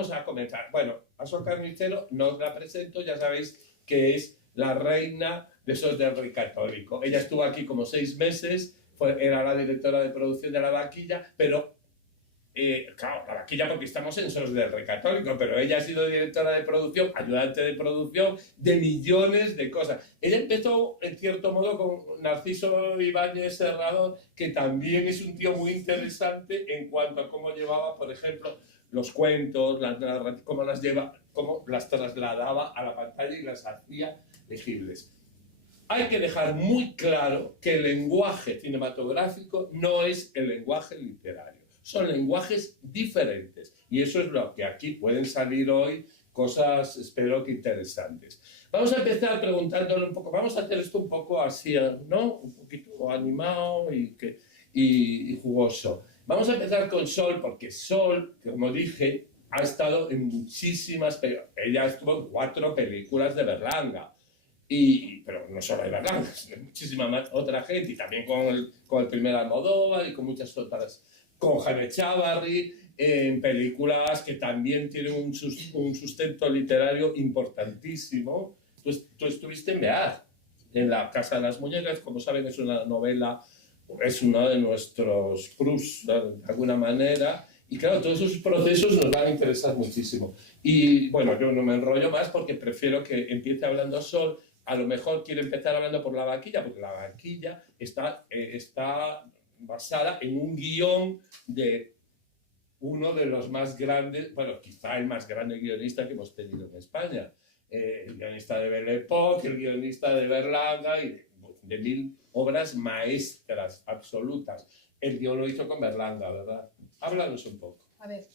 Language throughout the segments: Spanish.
vamos a comenzar. Bueno, a Sol Carnicero no os la presento, ya sabéis que es la reina de Sos del Rey Católico. Ella estuvo aquí como 6 meses, era la directora de producción de La Vaquilla, pero claro, La Vaquilla porque estamos en Sos del Rey Católico, pero ella ha sido directora de producción, ayudante de producción de millones de cosas. Ella empezó, en cierto modo, con Narciso Ibáñez Serrador, que también es un tío muy interesante en cuanto a cómo llevaba, por ejemplo, los cuentos, cómo las trasladaba a la pantalla y las hacía legibles. Hay que dejar muy claro que el lenguaje cinematográfico no es el lenguaje literario. Son lenguajes diferentes. Y eso es lo que aquí pueden salir hoy, cosas, espero que interesantes. Vamos a empezar preguntándole un poco, vamos a hacer esto un poco así, ¿no? Un poquito animado y jugoso. Vamos a empezar con Sol, porque Sol, como dije, ha estado en muchísimas películas. Ella estuvo en 4 películas de Berlanga. Pero no solo de Berlanga, sino muchísima más, otra gente, y también con el primer Almodóvar y con muchas otras, con Jaime Chávarri, en películas que también tienen un sustento literario importantísimo. Tú estuviste en Beat, en La Casa de las Muñecas, como saben es una novela, es uno de nuestros Proust, de alguna manera, y claro, todos esos procesos nos van a interesar muchísimo. Y bueno, yo no me enrollo más porque prefiero que empiece hablando Sol. A lo mejor quiero empezar hablando por La Vaquilla, porque La Vaquilla está basada en un guión de uno de los más grandes, bueno, quizá el más grande guionista que hemos tenido en España. El guionista de Belle Époque, el guionista de Berlanga y de 1000 obras maestras absolutas. El guión lo hizo con Berlanga, ¿verdad? Háblanos un poco. A ver,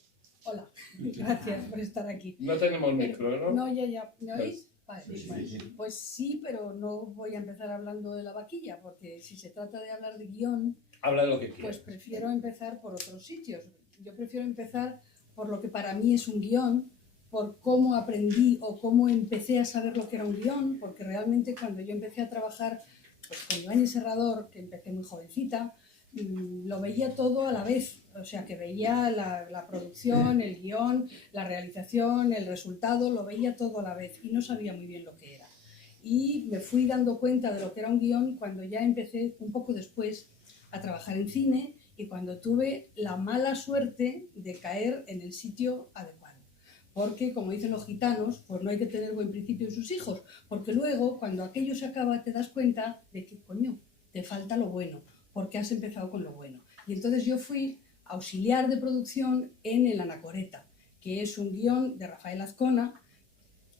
hola, gracias por estar aquí. No tenemos micro, ¿no? No, ya, ¿me oís? Vale, Sí, bueno, sí. pues sí, pero no voy a empezar hablando de La Vaquilla, porque si se trata de hablar de guión, Habla de lo que pues quieras. prefiero empezar por otros sitios. Yo prefiero empezar por lo que para mí es un guión, por cómo aprendí o cómo empecé a saber lo que era un guión, porque realmente cuando yo empecé a trabajar pues, con Ibáñez Serrador, que empecé muy jovencita, lo veía todo a la vez, o sea que veía la producción, el guión, la realización, el resultado, lo veía todo a la vez y no sabía muy bien lo que era. Y me fui dando cuenta de lo que era un guión cuando ya empecé un poco después a trabajar en cine y cuando tuve la mala suerte de caer en el sitio adecuado. Porque, como dicen los gitanos, pues no hay que tener buen principio en sus hijos, porque luego, cuando aquello se acaba, te das cuenta de que, coño, te falta lo bueno, porque has empezado con lo bueno. Y entonces yo fui auxiliar de producción en El Anacoreta, que es un guión de Rafael Azcona,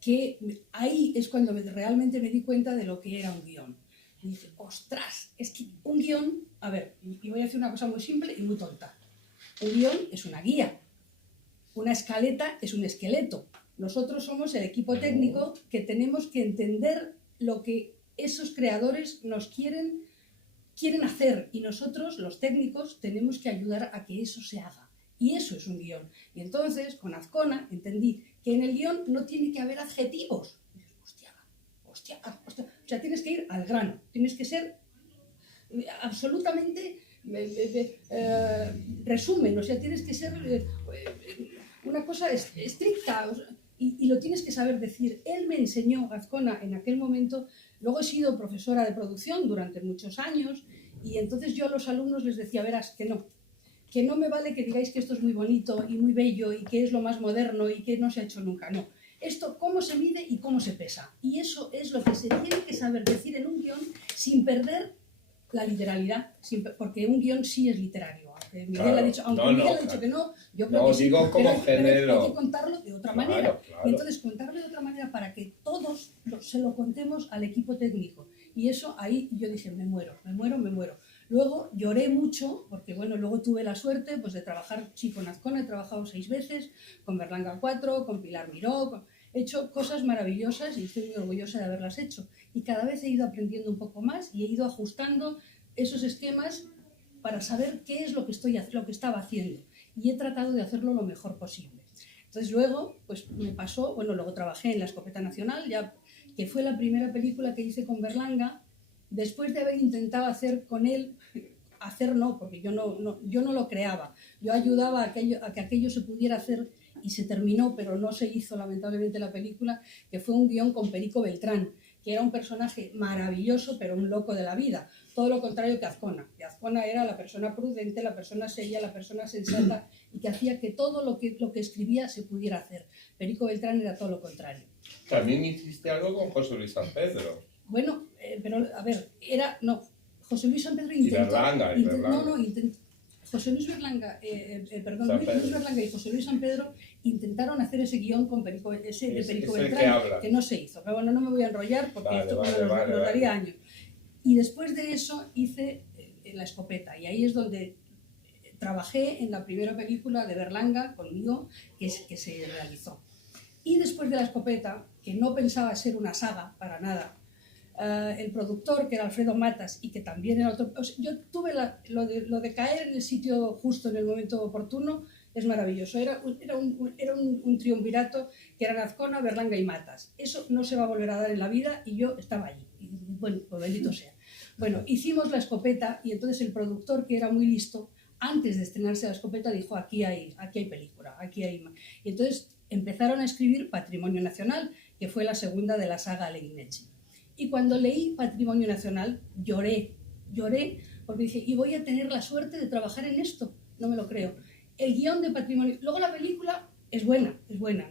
que ahí es cuando realmente me di cuenta de lo que era un guión. Y dije, ostras, es que un guión, a ver, y voy a decir una cosa muy simple y muy tonta. Un guión es una guía, una escaleta es un esqueleto. Nosotros somos el equipo técnico que tenemos que entender lo que esos creadores nos quieren hacer y nosotros, los técnicos, tenemos que ayudar a que eso se haga. Y eso es un guión. Y entonces, con Azcona, entendí que en el guión no tiene que haber adjetivos. Y dices, hostia. O sea, tienes que ir al grano. Tienes que ser absolutamente resumen. O sea, tienes que ser una cosa estricta. O sea, y lo tienes que saber decir. Él me enseñó, Azcona, en aquel momento. Luego he sido profesora de producción durante muchos años y entonces yo a los alumnos les decía, verás, que no me vale que digáis que esto es muy bonito y muy bello y que es lo más moderno y que no se ha hecho nunca, no. Esto, cómo se mide y cómo se pesa. Y eso es lo que se tiene que saber decir en un guión sin perder la literalidad, porque un guión sí es literario. Aunque Miguel ha dicho, que no, yo creo que sí. Digo como género. Hay que contarlo de otra manera. Claro. Y entonces contarlo de otra manera para que todos se lo contemos al equipo técnico. Y eso ahí yo dije, me muero. Luego lloré mucho, porque bueno, luego tuve la suerte pues, de trabajar, sí, con Azcona, he trabajado 6 veces, con Berlanga 4, con Pilar Miró, he hecho cosas maravillosas y estoy muy orgullosa de haberlas hecho. Y cada vez he ido aprendiendo un poco más y he ido ajustando esos esquemas para saber qué es lo que estaba haciendo. Y he tratado de hacerlo lo mejor posible. Entonces luego, pues me pasó, bueno, luego trabajé en La Escopeta Nacional, ya, que fue la primera película que hice con Berlanga, después de haber intentado hacer con él, porque yo no lo creaba, yo ayudaba a que aquello se pudiera hacer y se terminó, pero no se hizo lamentablemente la película, que fue un guión con Perico Beltrán, que era un personaje maravilloso, pero un loco de la vida. Todo lo contrario que Azcona. Que Azcona era la persona prudente, la persona seria, la persona sensata, y que hacía que todo lo que escribía se pudiera hacer. Perico Beltrán era todo lo contrario. También hiciste algo con José Luis San Pedro. Bueno, pero a ver, José Luis San Pedro intentó... José Luis Berlanga, Luis Berlanga y José Luis San Pedro intentaron hacer ese guión con Perico Beltrán, que no se hizo. Pero bueno, no me voy a enrollar porque esto nos daría años. Y después de eso hice La Escopeta, y ahí es donde trabajé en la primera película de Berlanga conmigo, que se realizó. Y después de La Escopeta, que no pensaba ser una saga para nada, el productor, que era Alfredo Matas, y que también era otro... O sea, yo tuve lo de caer en el sitio justo en el momento oportuno, es maravilloso. Era un triunvirato que eran Azcona, Berlanga y Matas. Eso no se va a volver a dar en la vida, y yo estaba allí. Y, bueno, pues bendito sea. Bueno, hicimos La Escopeta, y entonces el productor, que era muy listo, antes de estrenarse La Escopeta, dijo: aquí hay película, aquí hay... Y entonces empezaron a escribir Patrimonio Nacional, que fue la segunda de la saga Aleguinechi. Y cuando leí Patrimonio Nacional, lloré, porque dije, ¿y voy a tener la suerte de trabajar en esto? No me lo creo. El guión de Patrimonio... Luego la película es buena,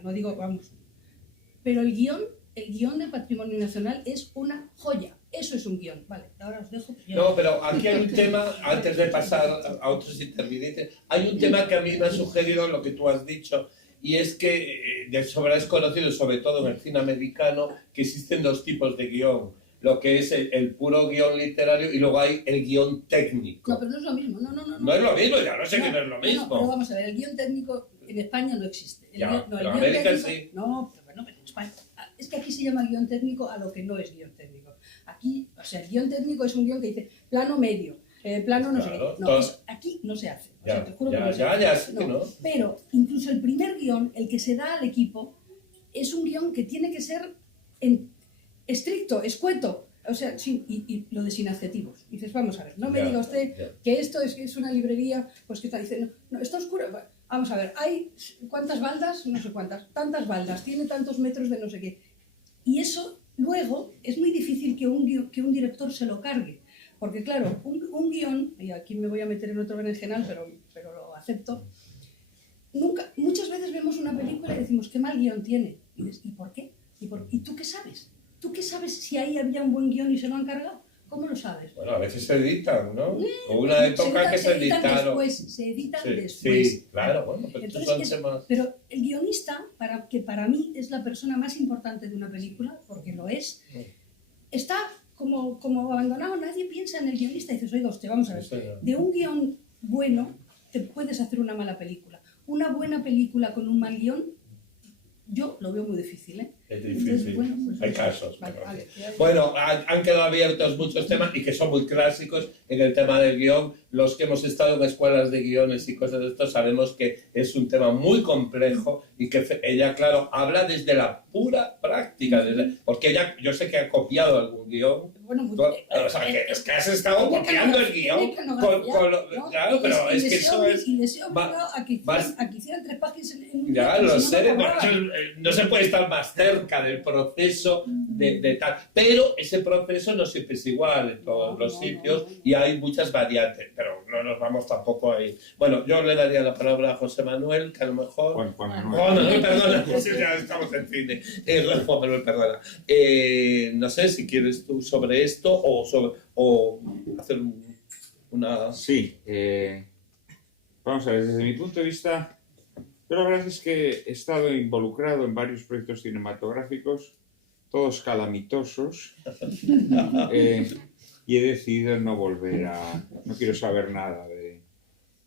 no digo, vamos. Pero el guión de Patrimonio Nacional es una joya. Eso es un guión. Vale, ahora os dejo. No, pero aquí hay un tema, antes de pasar a otros intervinientes, hay un tema que a mí me ha sugerido lo que tú has dicho, y es que de sobra es conocido, sobre todo en el cine americano, que existen dos tipos de guión. Lo que es el puro guión literario, y luego hay el guión técnico. No, pero no es lo mismo. No es lo mismo, ya no sé que no es lo mismo. No, pero vamos a ver, el guión técnico en España no existe. Pero en América sí. No, pero en España. Es que aquí se llama guión técnico a lo que no es guión técnico. Aquí, o sea, el guión técnico es un guión que dice plano medio, plano no sé qué. No, aquí no se hace. O sea, te juro que no se hace. No. Pero incluso el primer guión, el que se da al equipo, es un guión que tiene que ser estricto, escueto. O sea, y lo de sin adjetivos. Dices, vamos a ver, no me diga usted que esto es una librería, pues que está diciendo, no, está oscuro. Vamos a ver, hay cuántas baldas, no sé cuántas, tantas baldas, tiene tantos metros de no sé qué. Y eso luego es muy difícil que un director se lo cargue. Porque claro, un guión, y aquí me voy a meter en otro berenjenal, pero lo acepto, muchas veces vemos una película y decimos, qué mal guión tiene. Y dices, ¿y por qué? ¿Y tú qué sabes? ¿Tú qué sabes si ahí había un buen guión y se lo han cargado? ¿Cómo lo sabes? Bueno, a veces se editan, ¿no? Hubo una época que se editaron. Se editan después. Sí, claro, bueno, pero entonces pero el guionista, que para mí es la persona más importante de una película, porque lo es, está como abandonado. Nadie piensa en el guionista y dices, oiga usted, vamos a ver, de un guión bueno te puedes hacer una mala película. Una buena película con un mal guión, yo lo veo muy difícil, ¿eh? Es difícil. Entonces, bueno, pues hay casos. Vale. Bueno, han quedado abiertos muchos temas y que son muy clásicos en el tema del guión. Los que hemos estado en escuelas de guiones y cosas de esto sabemos que es un tema muy complejo y que ella, claro, habla desde la pura práctica. Porque ella, yo sé que ha copiado algún guión. Bueno, o sea, es que has estado copiando el guión. Claro, pero es que eso es... Y les he obligado a que hicieran 3 páginas en un guión. Ya, lo sé, no se puede estar más cerca del proceso de tal. Pero ese proceso no siempre es igual en todos los sitios y hay muchas variantes, pero no nos vamos tampoco ahí. Bueno, yo le daría la palabra a José Manuel, que a lo mejor... Juan Manuel, perdona, ya estamos en cine. Juan Manuel, perdona. No sé si quieres tú sobre esto o hacer una... Sí, vamos a ver, desde mi punto de vista... Pero la verdad es que he estado involucrado en varios proyectos cinematográficos, todos calamitosos, y he decidido no volver no quiero saber nada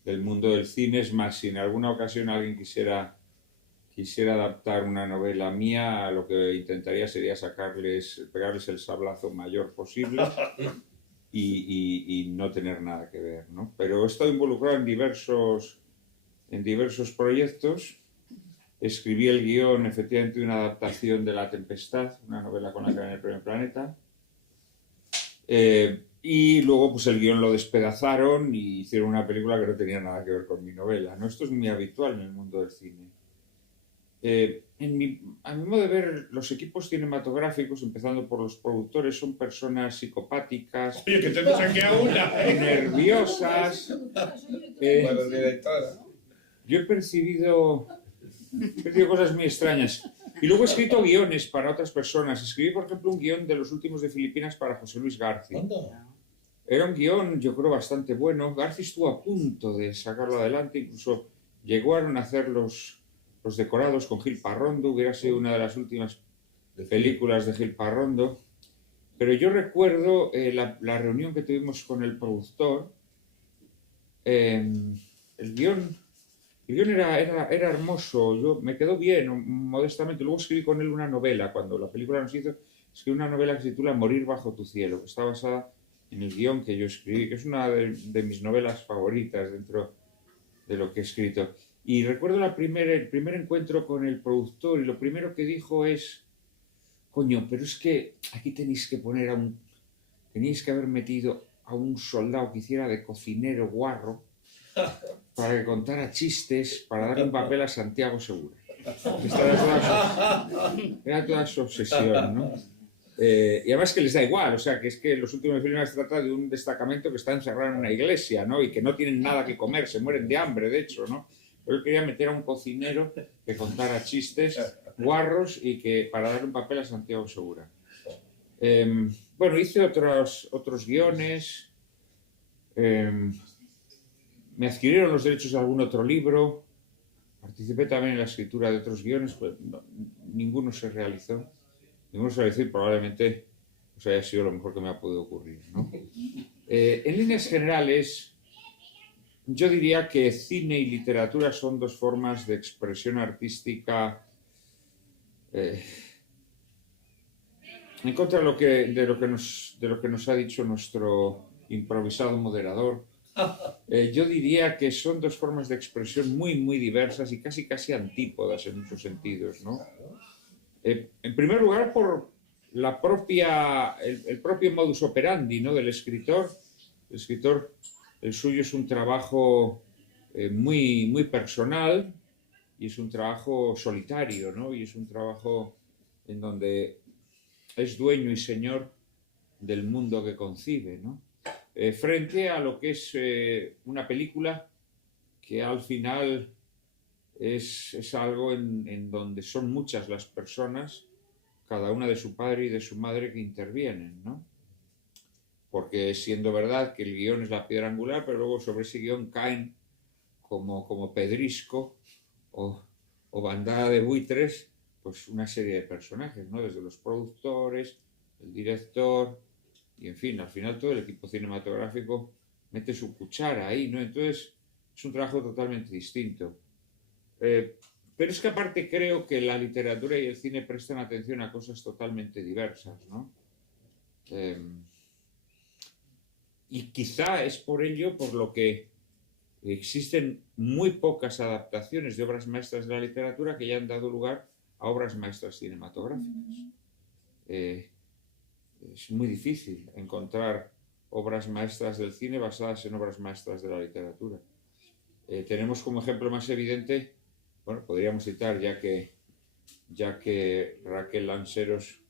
del mundo del cine. Es más, si en alguna ocasión alguien quisiera adaptar una novela mía, lo que intentaría sería pegarles el sablazo mayor posible y no tener nada que ver, ¿no? Pero he estado involucrado en diversos proyectos. Escribí el guión, efectivamente, de una adaptación de La Tempestad, una novela con la que gané el Premio Planeta. Y luego pues el guión lo despedazaron y hicieron una película que no tenía nada que ver con mi novela, ¿no? Esto es muy habitual en el mundo del cine. A mi modo de ver, los equipos cinematográficos, empezando por los productores, son personas psicopáticas, Oye, que tenemos aquí a una. nerviosas. Bueno, directora. Yo he percibido cosas muy extrañas. Y luego he escrito guiones para otras personas. Escribí, por ejemplo, un guión de Los últimos de Filipinas para José Luis Garci. ¿Cuándo? Era un guión, yo creo, bastante bueno. Garci estuvo a punto de sacarlo adelante, incluso llegaron a hacer los decorados con Gil Parrondo, hubiera sido una de las últimas películas de Gil Parrondo. Pero yo recuerdo la reunión que tuvimos con el productor. El guión era hermoso, me quedó bien, modestamente. Luego escribí con él una novela, cuando la película nos hizo, escribí una novela que se titula Morir bajo tu cielo, que está basada en el guión que yo escribí, que es una de mis novelas favoritas dentro de lo que he escrito. Y recuerdo el primer encuentro con el productor, y lo primero que dijo es: coño, pero es que aquí tenéis que tenéis que haber metido a un soldado que hiciera de cocinero guarro para que contara chistes, para darle un papel a Santiago Segura. Era toda su obsesión, ¿no? Y además que les da igual, o sea, que es que Los últimos filmes trata de un destacamento que está encerrado en una iglesia, ¿no? Y que no tienen nada que comer, se mueren de hambre, de hecho, ¿no? Pero él quería meter a un cocinero que contara chistes guarros y que para darle un papel a Santiago Segura. Bueno, hice otros guiones, me adquirieron los derechos de algún otro libro, participé también en la escritura de otros guiones, pues ninguno se realizó. Ninguno se realizó y probablemente pues, haya sido lo mejor que me ha podido ocurrir, ¿no? En líneas generales, yo diría que cine y literatura son dos formas de expresión artística en contra de lo que nos ha dicho nuestro improvisado moderador. Yo diría que son dos formas de expresión muy diversas y casi antípodas en muchos sentidos, ¿no? En primer lugar, por el propio modus operandi, ¿no?, del escritor. El escritor, el suyo es un trabajo muy personal y es un trabajo solitario, ¿no? Y es un trabajo en donde es dueño y señor del mundo que concibe, ¿no? Frente a lo que es una película que al final es algo en donde son muchas las personas, cada una de su padre y de su madre, que intervienen, ¿no? Porque siendo verdad que el guión es la piedra angular, pero luego sobre ese guión caen como pedrisco o bandada de buitres, pues una serie de personajes, ¿no? Desde los productores, el director, y en fin, al final todo el equipo cinematográfico mete su cuchara ahí, ¿no? Entonces es un trabajo totalmente distinto. Pero es que aparte creo que la literatura y el cine prestan atención a cosas totalmente diversas, ¿no? Y quizá es por ello por lo que existen muy pocas adaptaciones de obras maestras de la literatura que ya han dado lugar a obras maestras cinematográficas. Es muy difícil encontrar obras maestras del cine basadas en obras maestras de la literatura. Tenemos como ejemplo más evidente, bueno, podríamos citar, ya que Raquel Lanceros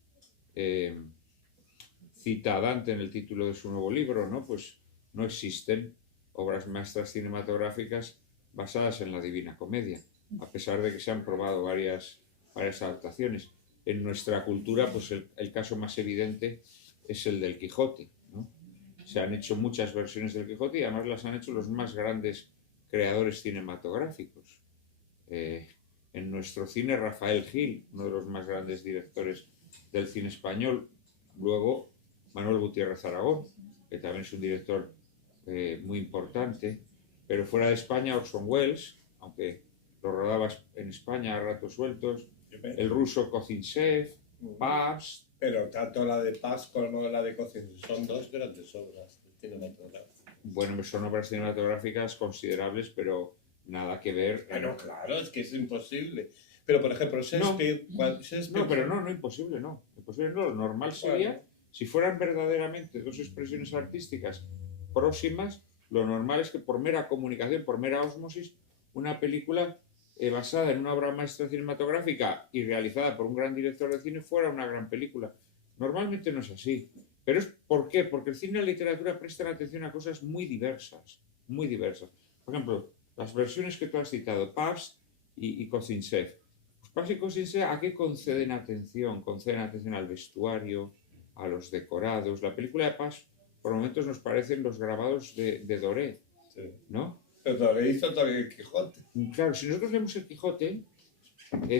cita a Dante en el título de su nuevo libro, ¿no? Pues no existen obras maestras cinematográficas basadas en la Divina Comedia, a pesar de que se han probado varias adaptaciones. En nuestra cultura, pues el caso más evidente es el del Quijote, ¿no? Se han hecho muchas versiones del Quijote y además las han hecho los más grandes creadores cinematográficos. En nuestro cine, Rafael Gil, uno de los más grandes directores del cine español. Luego, Manuel Gutiérrez Aragón, que también es un director muy importante. Pero fuera de España, Orson Welles, aunque lo rodaba en España a ratos sueltos. El ruso Kozintsev, Pabst. Pero tanto la de Pabst como la de Kozintsev son dos grandes obras cinematográficas. Bueno, son obras cinematográficas considerables, pero nada que ver. Bueno, claro, es que es imposible. Pero, por ejemplo, Shakespeare... No, imposible no. Imposible no. Lo normal sería, si fueran verdaderamente dos expresiones artísticas próximas, lo normal es que por mera comunicación, por mera ósmosis, una película basada en una obra maestra cinematográfica y realizada por un gran director de cine fuera una gran película. Normalmente no es así. Pero ¿por qué? Porque el cine y la literatura prestan atención a cosas muy diversas, muy diversas. Por ejemplo, las versiones que tú has citado, Paz y Kosinsev. Pues Paz y Kosinsev, ¿a qué conceden atención? Conceden atención al vestuario, a los decorados. La película de Paz, por momentos, nos parecen los grabados de Doré, Sí. ¿no? Pero todavía hizo todavía el Quijote. Claro, si nosotros leemos el Quijote,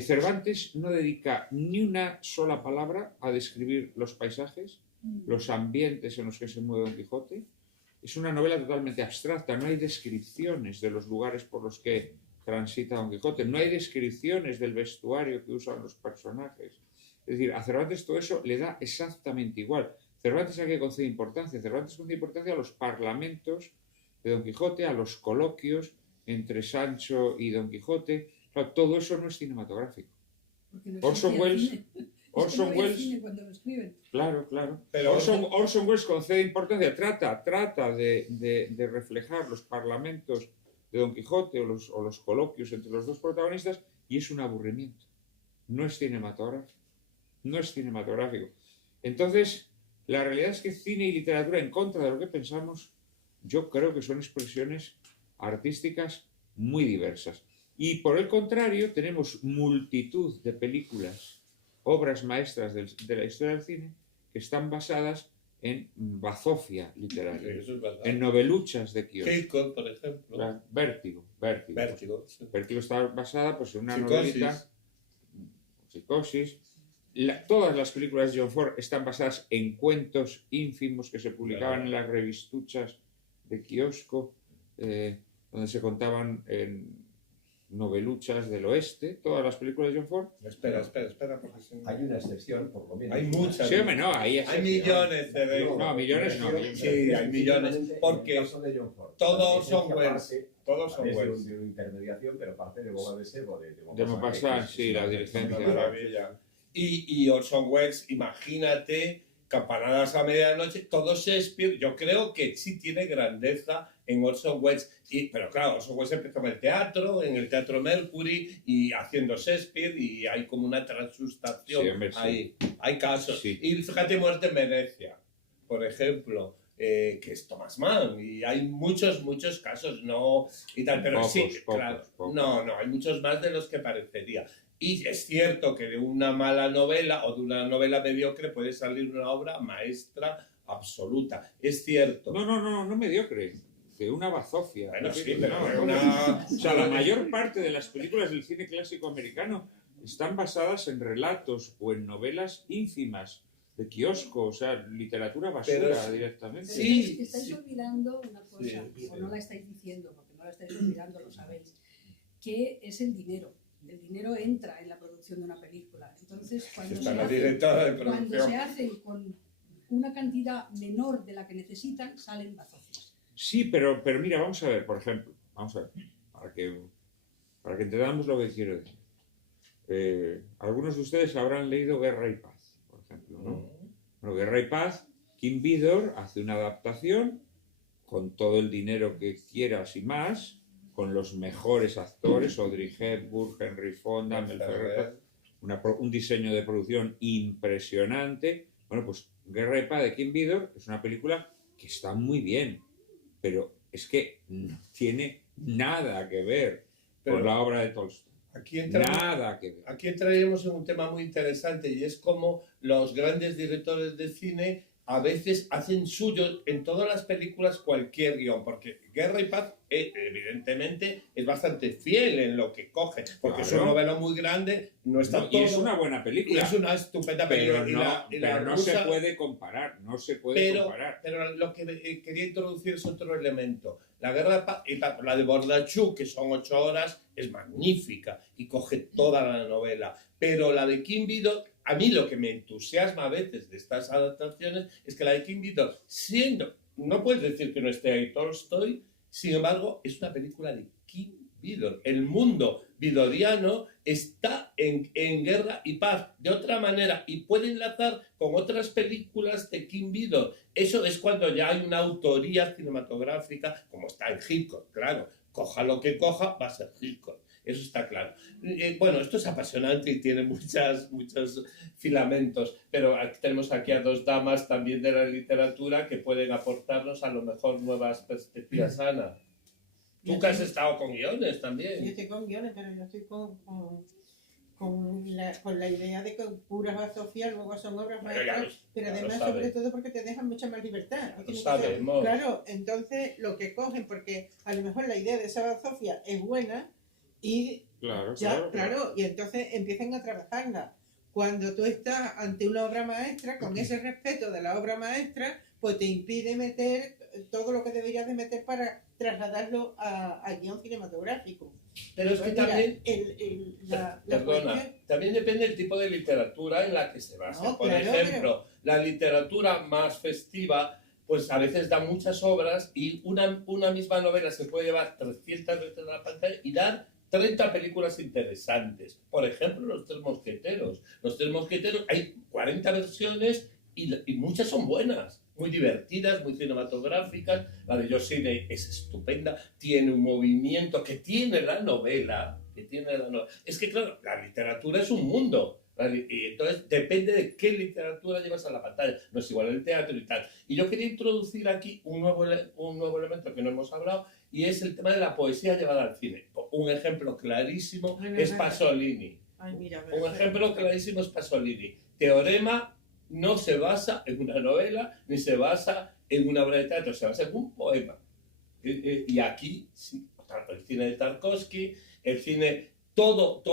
Cervantes no dedica ni una sola palabra a describir los paisajes, los ambientes en los que se mueve Don Quijote. Es una novela totalmente abstracta, no hay descripciones de los lugares por los que transita Don Quijote, no hay descripciones del vestuario que usan los personajes. Es decir, a Cervantes todo eso le da exactamente igual. Cervantes, ¿a qué concede importancia? Cervantes concede importancia a los parlamentos de Don Quijote, a los coloquios entre Sancho y Don Quijote. Claro, todo eso no es cinematográfico. Porque no Orson existía Welles, cine. Orson Es que no había Welles, cine cuando lo escriben. claro. Pero Orson Welles concede importancia, trata de reflejar los parlamentos de Don Quijote o los coloquios entre los dos protagonistas y es un aburrimiento. No es cinematográfico. No es cinematográfico. Entonces, la realidad es que cine y literatura, en contra de lo que pensamos, yo creo que son expresiones artísticas muy diversas. Y por el contrario, tenemos multitud de películas, obras maestras de la historia del cine, que están basadas en bazofia literaria, Eso es verdad. en noveluchas de kiosco. Hitchcock, por ejemplo. Vértigo. Vértigo. Sí. Vértigo está basada pues, en una Psicosis. novelita. Psicosis. Todas las películas de John Ford están basadas en cuentos ínfimos que se publicaban en las revistuchas de kiosco, donde se contaban en noveluchas del oeste. Todas las películas de John Ford. Espera, porque Hay una excepción, por lo menos. hay muchas. Sí, hombre, no, ahí Hay millones de No, millones no. Sí, hay millones, porque todos son Welles. Todos son Desde Welles. de una intermediación, pero parte de Boba de Sebo, de De Maupassant, sí, la dirigencia. Una maravilla. Y Orson Welles, imagínate, Campanadas a medianoche, todo Shakespeare, yo creo que sí tiene grandeza en Orson Welles. Pero claro, Orson Welles empezó en el Teatro Mercury, y haciendo Shakespeare, y hay como una transustación. Sí, hombre, sí. Hay casos. Sí. Y fíjate, Muerte en Venecia, por ejemplo, que es Thomas Mann, y hay muchos casos, no, y tal, pero Pocos, sí, pocos, claro, pocos. no, hay muchos más de los que parecería. Y es cierto que de una mala novela o de una novela mediocre puede salir una obra maestra absoluta. Es cierto. No mediocre. De una bazofia. Bueno, No, sí, pero no, una... O sea, la mayor parte de las películas del cine clásico americano están basadas en relatos o en novelas ínfimas de kiosco, o sea, literatura basura Pero directamente. Pero Sí, estáis sí. olvidando una cosa, Sí. o no la estáis diciendo, porque no la estáis olvidando, lo sabéis, que es el dinero. El dinero entra en la producción de una película. Entonces, cuando, Está la directora de cuando se producción. hacen con una cantidad menor de la que necesitan, salen bazofias. Sí, pero mira, vamos a ver, por ejemplo, para que entendamos lo que quiero decir. Algunos de ustedes habrán leído Guerra y Paz, por ejemplo, ¿no? Bueno, Guerra y Paz, Kim Vidor hace una adaptación con todo el dinero que quieras y más, con los mejores actores, Audrey Hepburn, Henry Fonda, Mel Ferrer, un diseño de producción impresionante. Bueno, pues Guerra y Paz de Kim Vidor es una película que está muy bien, pero es que no tiene nada que ver con la obra de Tolstoy. Nada que ver. Aquí entraríamos en un tema muy interesante, y es cómo los grandes directores de cine a veces hacen suyo en todas las películas cualquier guión, porque Guerra y Paz evidentemente es bastante fiel en lo que coge, porque es una novela muy grande, no está No, todo... y es una buena película. Y es una estupenda película. Pero no se puede comparar, comparar. Pero lo que quería introducir es otro elemento. La Guerra y Paz, la de Bordachuk, que son 8 horas, es magnífica y coge toda la novela. Pero la de Kim Vidor, a mí lo que me entusiasma a veces de estas adaptaciones es que la de Kim Vidor, no puedes decir que no esté ahí Tolstoy, sin embargo, es una película de Kim Vidor. El mundo vidoriano está en Guerra y Paz de otra manera y puede enlazar con otras películas de Kim Vidor. Eso es cuando ya hay una autoría cinematográfica, como está en Hitchcock, claro. Coja lo que coja, va a ser Hitchcock. Eso está claro. Bueno, esto es apasionante y tiene muchos filamentos, pero tenemos aquí a dos damas también de la literatura que pueden aportarnos a lo mejor nuevas perspectivas, Ana. Tú que has estado con guiones también. Yo estoy con guiones, pero yo estoy con la idea de que puras Sofía luego son obras maestras, pero además sobre todo porque te dejan mucha más libertad. Lo sabemos. Claro, entonces lo que cogen, porque a lo mejor la idea de esa Sofía es buena y claro, y entonces empiezan a trabajarla. Cuando tú estás ante una obra maestra, con ese respeto de la obra maestra, pues te impide meter todo lo que deberías de meter para trasladarlo al guión cinematográfico. Pero es que también, cuestión... también depende del tipo de literatura en la que se basa. No, por ejemplo, la literatura más festiva, pues a veces da muchas obras y una misma novela se puede llevar 300 veces a la pantalla y dar 30 películas interesantes. Por ejemplo, Los Tres Mosqueteros. Los Tres Mosqueteros, hay 40 versiones y muchas son buenas, muy divertidas, muy cinematográficas. La de Yoshide es estupenda, tiene un movimiento que tiene la novela. Es que, claro, la literatura es un mundo. Y entonces depende de qué literatura llevas a la pantalla. No es igual el teatro y tal. Y yo quería introducir aquí un nuevo elemento que no hemos hablado, y es el tema de la poesía llevada al cine. Un ejemplo clarísimo es Pasolini. Un ejemplo clarísimo es Pasolini. Teorema no se basa en una novela, ni se basa en una obra de teatro, se basa en un poema. Y aquí, sí, el cine de Tarkovsky, el cine... Todos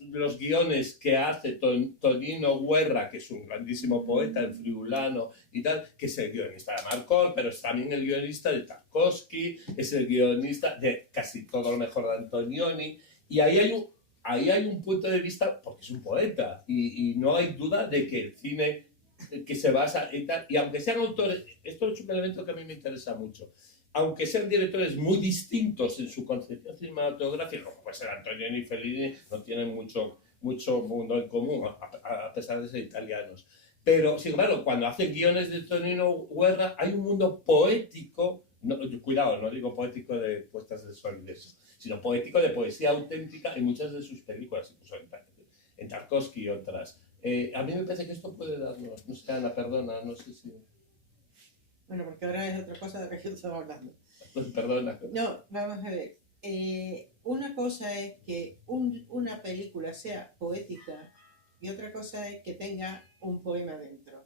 los guiones que hace Tonino Guerra, que es un grandísimo poeta, el friulano y tal, que es el guionista de Marcor, pero es también el guionista de Tarkovsky, es el guionista de casi todo lo mejor de Antonioni, y ahí hay un punto de vista, porque es un poeta, y no hay duda de que el cine que se basa y tal, y aunque sean autores, esto es un elemento que a mí me interesa mucho, aunque sean directores muy distintos en su concepción cinematográfica, como puede ser Antonioni y Fellini, no tienen mucho mundo en común, a pesar de ser italianos. Pero, sin embargo, cuando hacen guiones de Tonino Guerra, hay un mundo poético, cuidado, no digo poético de puestas de sol, sino poético de poesía auténtica en muchas de sus películas, incluso en Tarkovsky y otras. A mí me parece que esto puede darnos, no sé, Ana, perdona, no sé si... Bueno, porque ahora es otra cosa de la que estamos hablando. Perdona. No, vamos a ver. Una cosa es que una película sea poética y otra cosa es que tenga un poema dentro.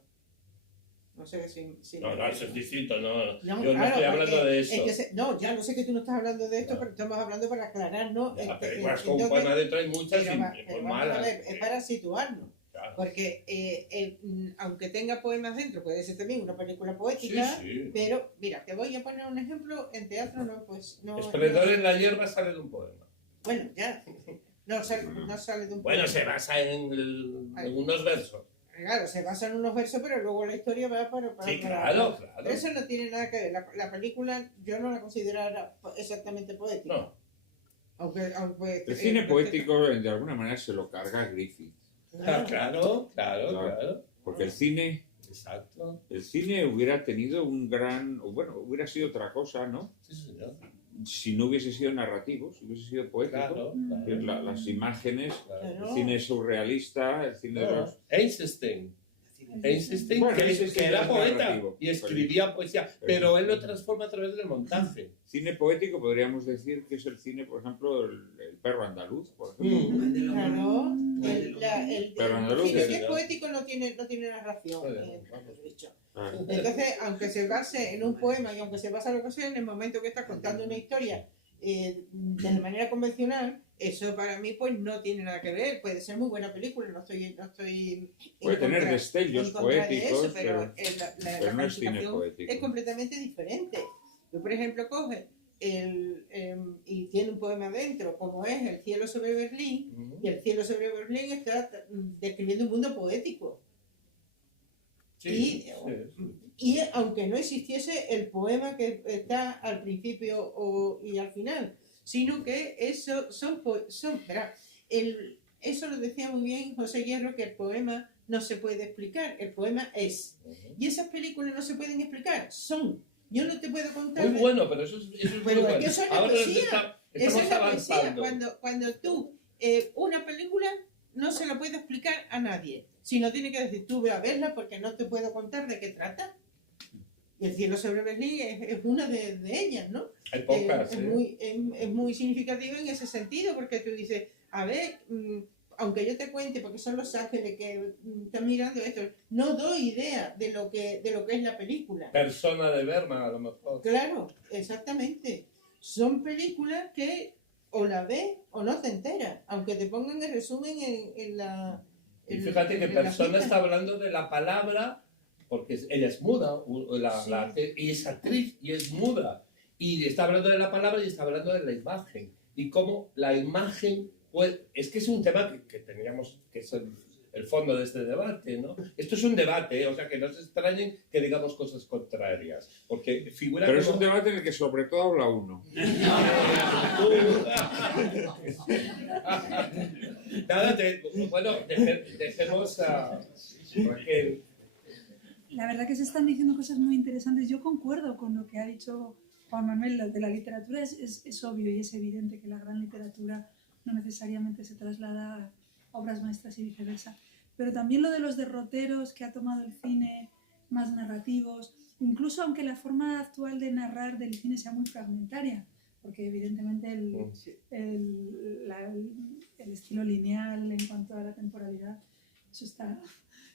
No sé si no, eso es distinto, no. Yo no estoy hablando de eso. No, ya lo sé que tú no estás hablando de esto, pero estamos hablando para aclararnos. Películas con un poema dentro hay muchas y muy malas. A ver, es para situarnos. Claro. Porque aunque tenga poemas dentro, puede ser también una película poética, sí. Pero mira, te voy a poner un ejemplo, en teatro no... Esplendor en la hierba sale de un poema. Bueno, ya, no sale de un poema. Bueno, se basa en unos versos. Claro, se basa en unos versos, pero luego la historia va para... Sí, claro. Pero eso no tiene nada que ver. La película yo no la considero exactamente poética. No. Aunque el cine poético de alguna manera se lo carga Griffith. Claro. Porque el cine... Exacto. El cine hubiera tenido hubiera sido otra cosa, ¿no? Sí, señor. Si no hubiese sido narrativo, si hubiese sido poético. Claro. Las imágenes, el cine surrealista, el cine de los... Einstein, que era poeta y escribía poesía, pero él lo transforma a través del montaje. Cine poético podríamos decir que es el cine, por ejemplo, el perro andaluz, por ejemplo. Claro, el cine que es poético no tiene narración. Entonces, aunque se base en un poema y aunque se base en lo que sea, en el momento que estás contando una historia de manera convencional, eso para mí pues no tiene nada que ver. Puede ser muy buena película, no estoy puede tener destellos poéticos, eso, pero la no es cine poético. Es completamente diferente. Yo, por ejemplo, coge y tiene un poema dentro, como es El cielo sobre Berlín, y El cielo sobre Berlín está describiendo un mundo poético. Y aunque no existiese el poema que está al principio y al final, sino que eso eso lo decía muy bien José Hierro, que el poema no se puede explicar, el poema es. Y esas películas no se pueden explicar, son. Yo no te puedo contar. Muy bueno, pero eso es muy bueno. Ahora Esa Estamos es la poesía. avanzando. Cuando tú, una película no se la puede explicar a nadie, sino tiene que decir, tú ve a verla porque no te puedo contar de qué trata. Y El cielo sobre Berlín es una de ellas, ¿no? Hay pocas, es muy significativo en ese sentido, porque tú dices, a ver, aunque yo te cuente, porque son Los Ángeles que están mirando esto, no doy idea de lo que es la película. Persona de Berman, a lo mejor. Claro, exactamente. Son películas que o la ves o no te enteras, aunque te pongan el resumen en la... Y fíjate que Persona está hablando de la palabra, porque ella es muda, y es actriz y es muda. Y está hablando de la palabra y está hablando de la imagen. Y cómo la imagen, pues, es que es un tema que teníamos, que es el fondo de este debate, ¿no? Esto es un debate, o sea, que no se extrañen que digamos cosas contrarias, porque figura... Pero es un debate en el que sobre todo habla uno. Nada, bueno, dejemos a Raquel. La verdad que se están diciendo cosas muy interesantes. Yo concuerdo con lo que ha dicho Juan Manuel. Lo de la literatura es obvio y es evidente que la gran literatura no necesariamente se traslada a obras maestras y viceversa. Pero también lo de los derroteros que ha tomado el cine más narrativos, incluso aunque la forma actual de narrar del cine sea muy fragmentaria, porque evidentemente el estilo lineal en cuanto a la temporalidad, eso está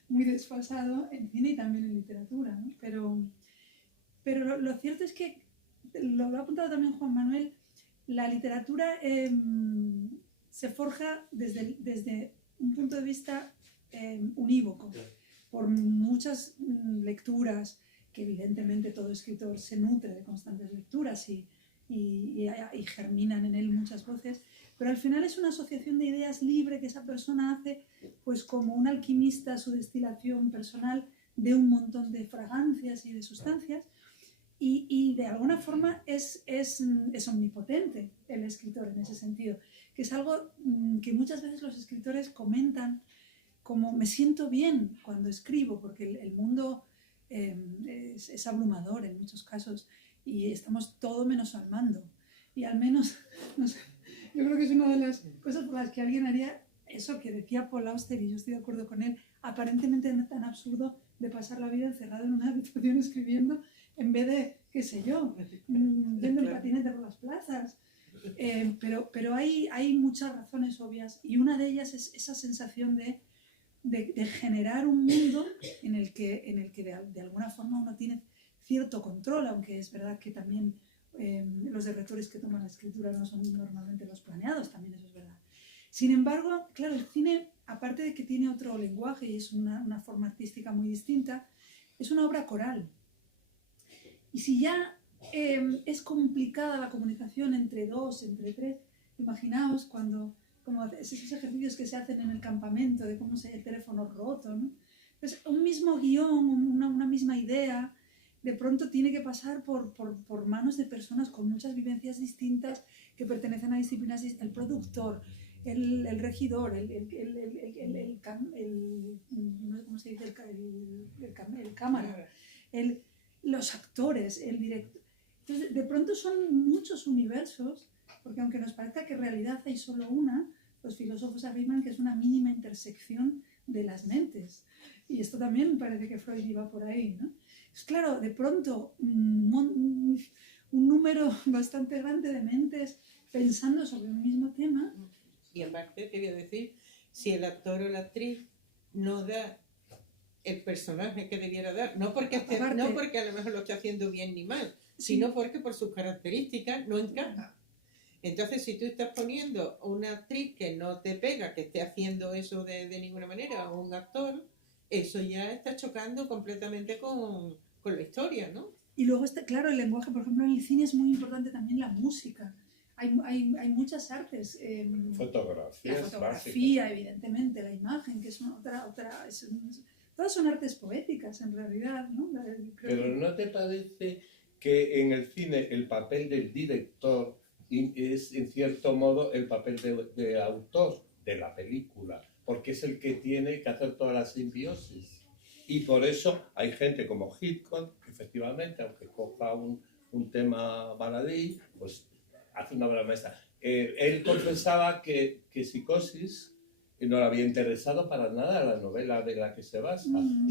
muy desfasado en cine y también en literatura, ¿no? Pero lo cierto es que, lo ha apuntado también Juan Manuel, la literatura se forja desde un punto de vista unívoco, por muchas lecturas, que evidentemente todo escritor se nutre de constantes lecturas y germinan en él muchas voces, pero al final es una asociación de ideas libre que esa persona hace, pues como un alquimista, su destilación personal de un montón de fragancias y de sustancias, y de alguna forma es omnipotente el escritor en ese sentido, que es algo que muchas veces los escritores comentan como me siento bien cuando escribo, porque el mundo es abrumador en muchos casos y estamos todo menos al mando. Y al menos, no sé, yo creo que es una de las cosas por las que alguien haría eso que decía Paul Auster, y yo estoy de acuerdo con él, aparentemente no tan absurdo de pasar la vida encerrado en una habitación escribiendo en vez de, qué sé yo, yendo en patinete por las plazas. Pero hay muchas razones obvias y una de ellas es esa sensación de generar un mundo en el que de alguna forma uno tiene cierto control, aunque es verdad que también los derretores que toman la escritura no son normalmente los planeados, también eso es verdad. Sin embargo, claro, el cine, aparte de que tiene otro lenguaje y es una forma artística muy distinta, es una obra coral. Y si ya es complicada la comunicación entre dos, entre tres, imaginaos como esos ejercicios que se hacen en el campamento de cómo se el teléfono roto, ¿no? Pues un mismo guión, una misma idea, de pronto tiene que pasar por manos de personas con muchas vivencias distintas que pertenecen a disciplinas, el productor, el regidor, ¿cómo se dice? El cámara, los actores, el director. Entonces, de pronto son muchos universos, porque aunque nos parezca que en realidad hay solo una, los filósofos afirman que es una mínima intersección de las mentes. Y esto también parece que Freud iba por ahí, ¿no? Pues claro, de pronto un número bastante grande de mentes pensando sobre un mismo tema. Y aparte te voy a decir, si el actor o la actriz no da el personaje que debiera dar, no porque a lo mejor lo esté haciendo bien ni mal, sino porque por sus características no encaja. Entonces, si tú estás poniendo una actriz que no te pega, que esté haciendo eso de ninguna manera, o un actor, eso ya está chocando completamente con la historia, ¿no? Y luego, claro, el lenguaje, por ejemplo, en el cine es muy importante también la música. Hay muchas artes. Fotografía. La fotografía, evidentemente, la imagen, que es todas son artes poéticas, en realidad, ¿no? Pero ¿no te parece que en el cine el papel del director es, en cierto modo, el papel de autor de la película? Porque es el que tiene que hacer toda la simbiosis. Y por eso hay gente como Hitchcock, que efectivamente, aunque coja un tema baladí, pues hace una obra maestra. él confesaba que Psicosis no le había interesado para nada la novela de la que se basa.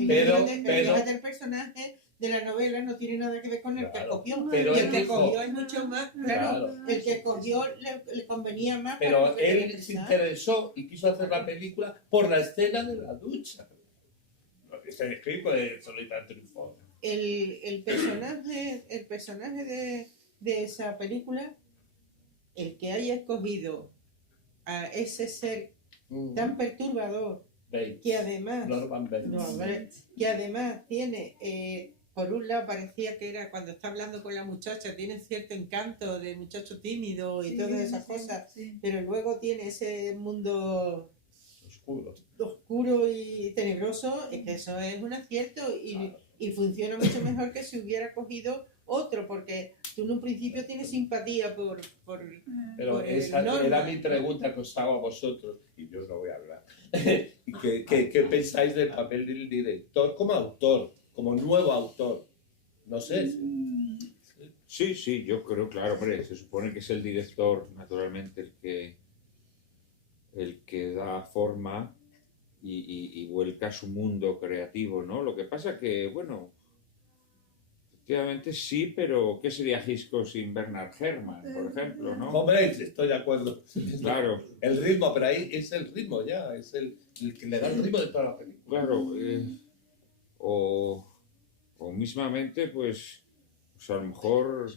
Pero el personaje de la novela no tiene nada que ver con el que cogió. Pero el que cogió es mucho más, claro, el que cogió le convenía más. Pero él se interesó y quiso hacer la película por la escena de la ducha. Se escribe de Solitario Triunfo. El personaje de esa película, el que haya escogido a ese ser tan perturbador, Bates. que además Norman Bates. que además tiene, por un lado parecía que era cuando está hablando con la muchacha, tiene cierto encanto de muchacho tímido y todas esas cosas, pero luego tiene ese mundo oscuro y tenebroso, es que eso es un acierto y funciona mucho mejor que si hubiera cogido otro, porque tú en un principio tienes simpatía por pero esa era mi pregunta que os hago a vosotros, y yo no voy a hablar. ¿Qué pensáis del papel del director como autor, como nuevo autor? No sé. Sí, yo creo, claro, hombre, se supone que es el director, naturalmente, el que da forma y vuelca su mundo creativo, ¿no? Lo que pasa que, bueno, efectivamente sí, pero ¿qué sería Hitchcock sin Bernard Herrmann, por ejemplo, no? Hombre, estoy de acuerdo. Claro. El ritmo, pero ahí es el ritmo ya, es el que le da el ritmo de toda la película. Claro, o mismamente, pues a lo mejor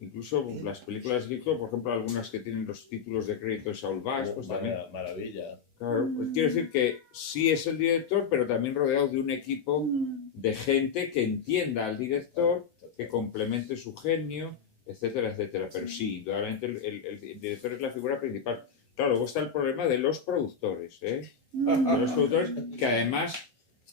incluso las películas de Hitchcock, por ejemplo, algunas que tienen los títulos de crédito de Saul Bass, pues también. Maravilla. Claro, pues quiero decir que sí es el director, pero también rodeado de un equipo de gente que entienda al director, que complemente su genio, etcétera, etcétera. Pero sí, indudablemente el director es la figura principal. Claro, luego está el problema de los productores, ¿eh? De los productores que además,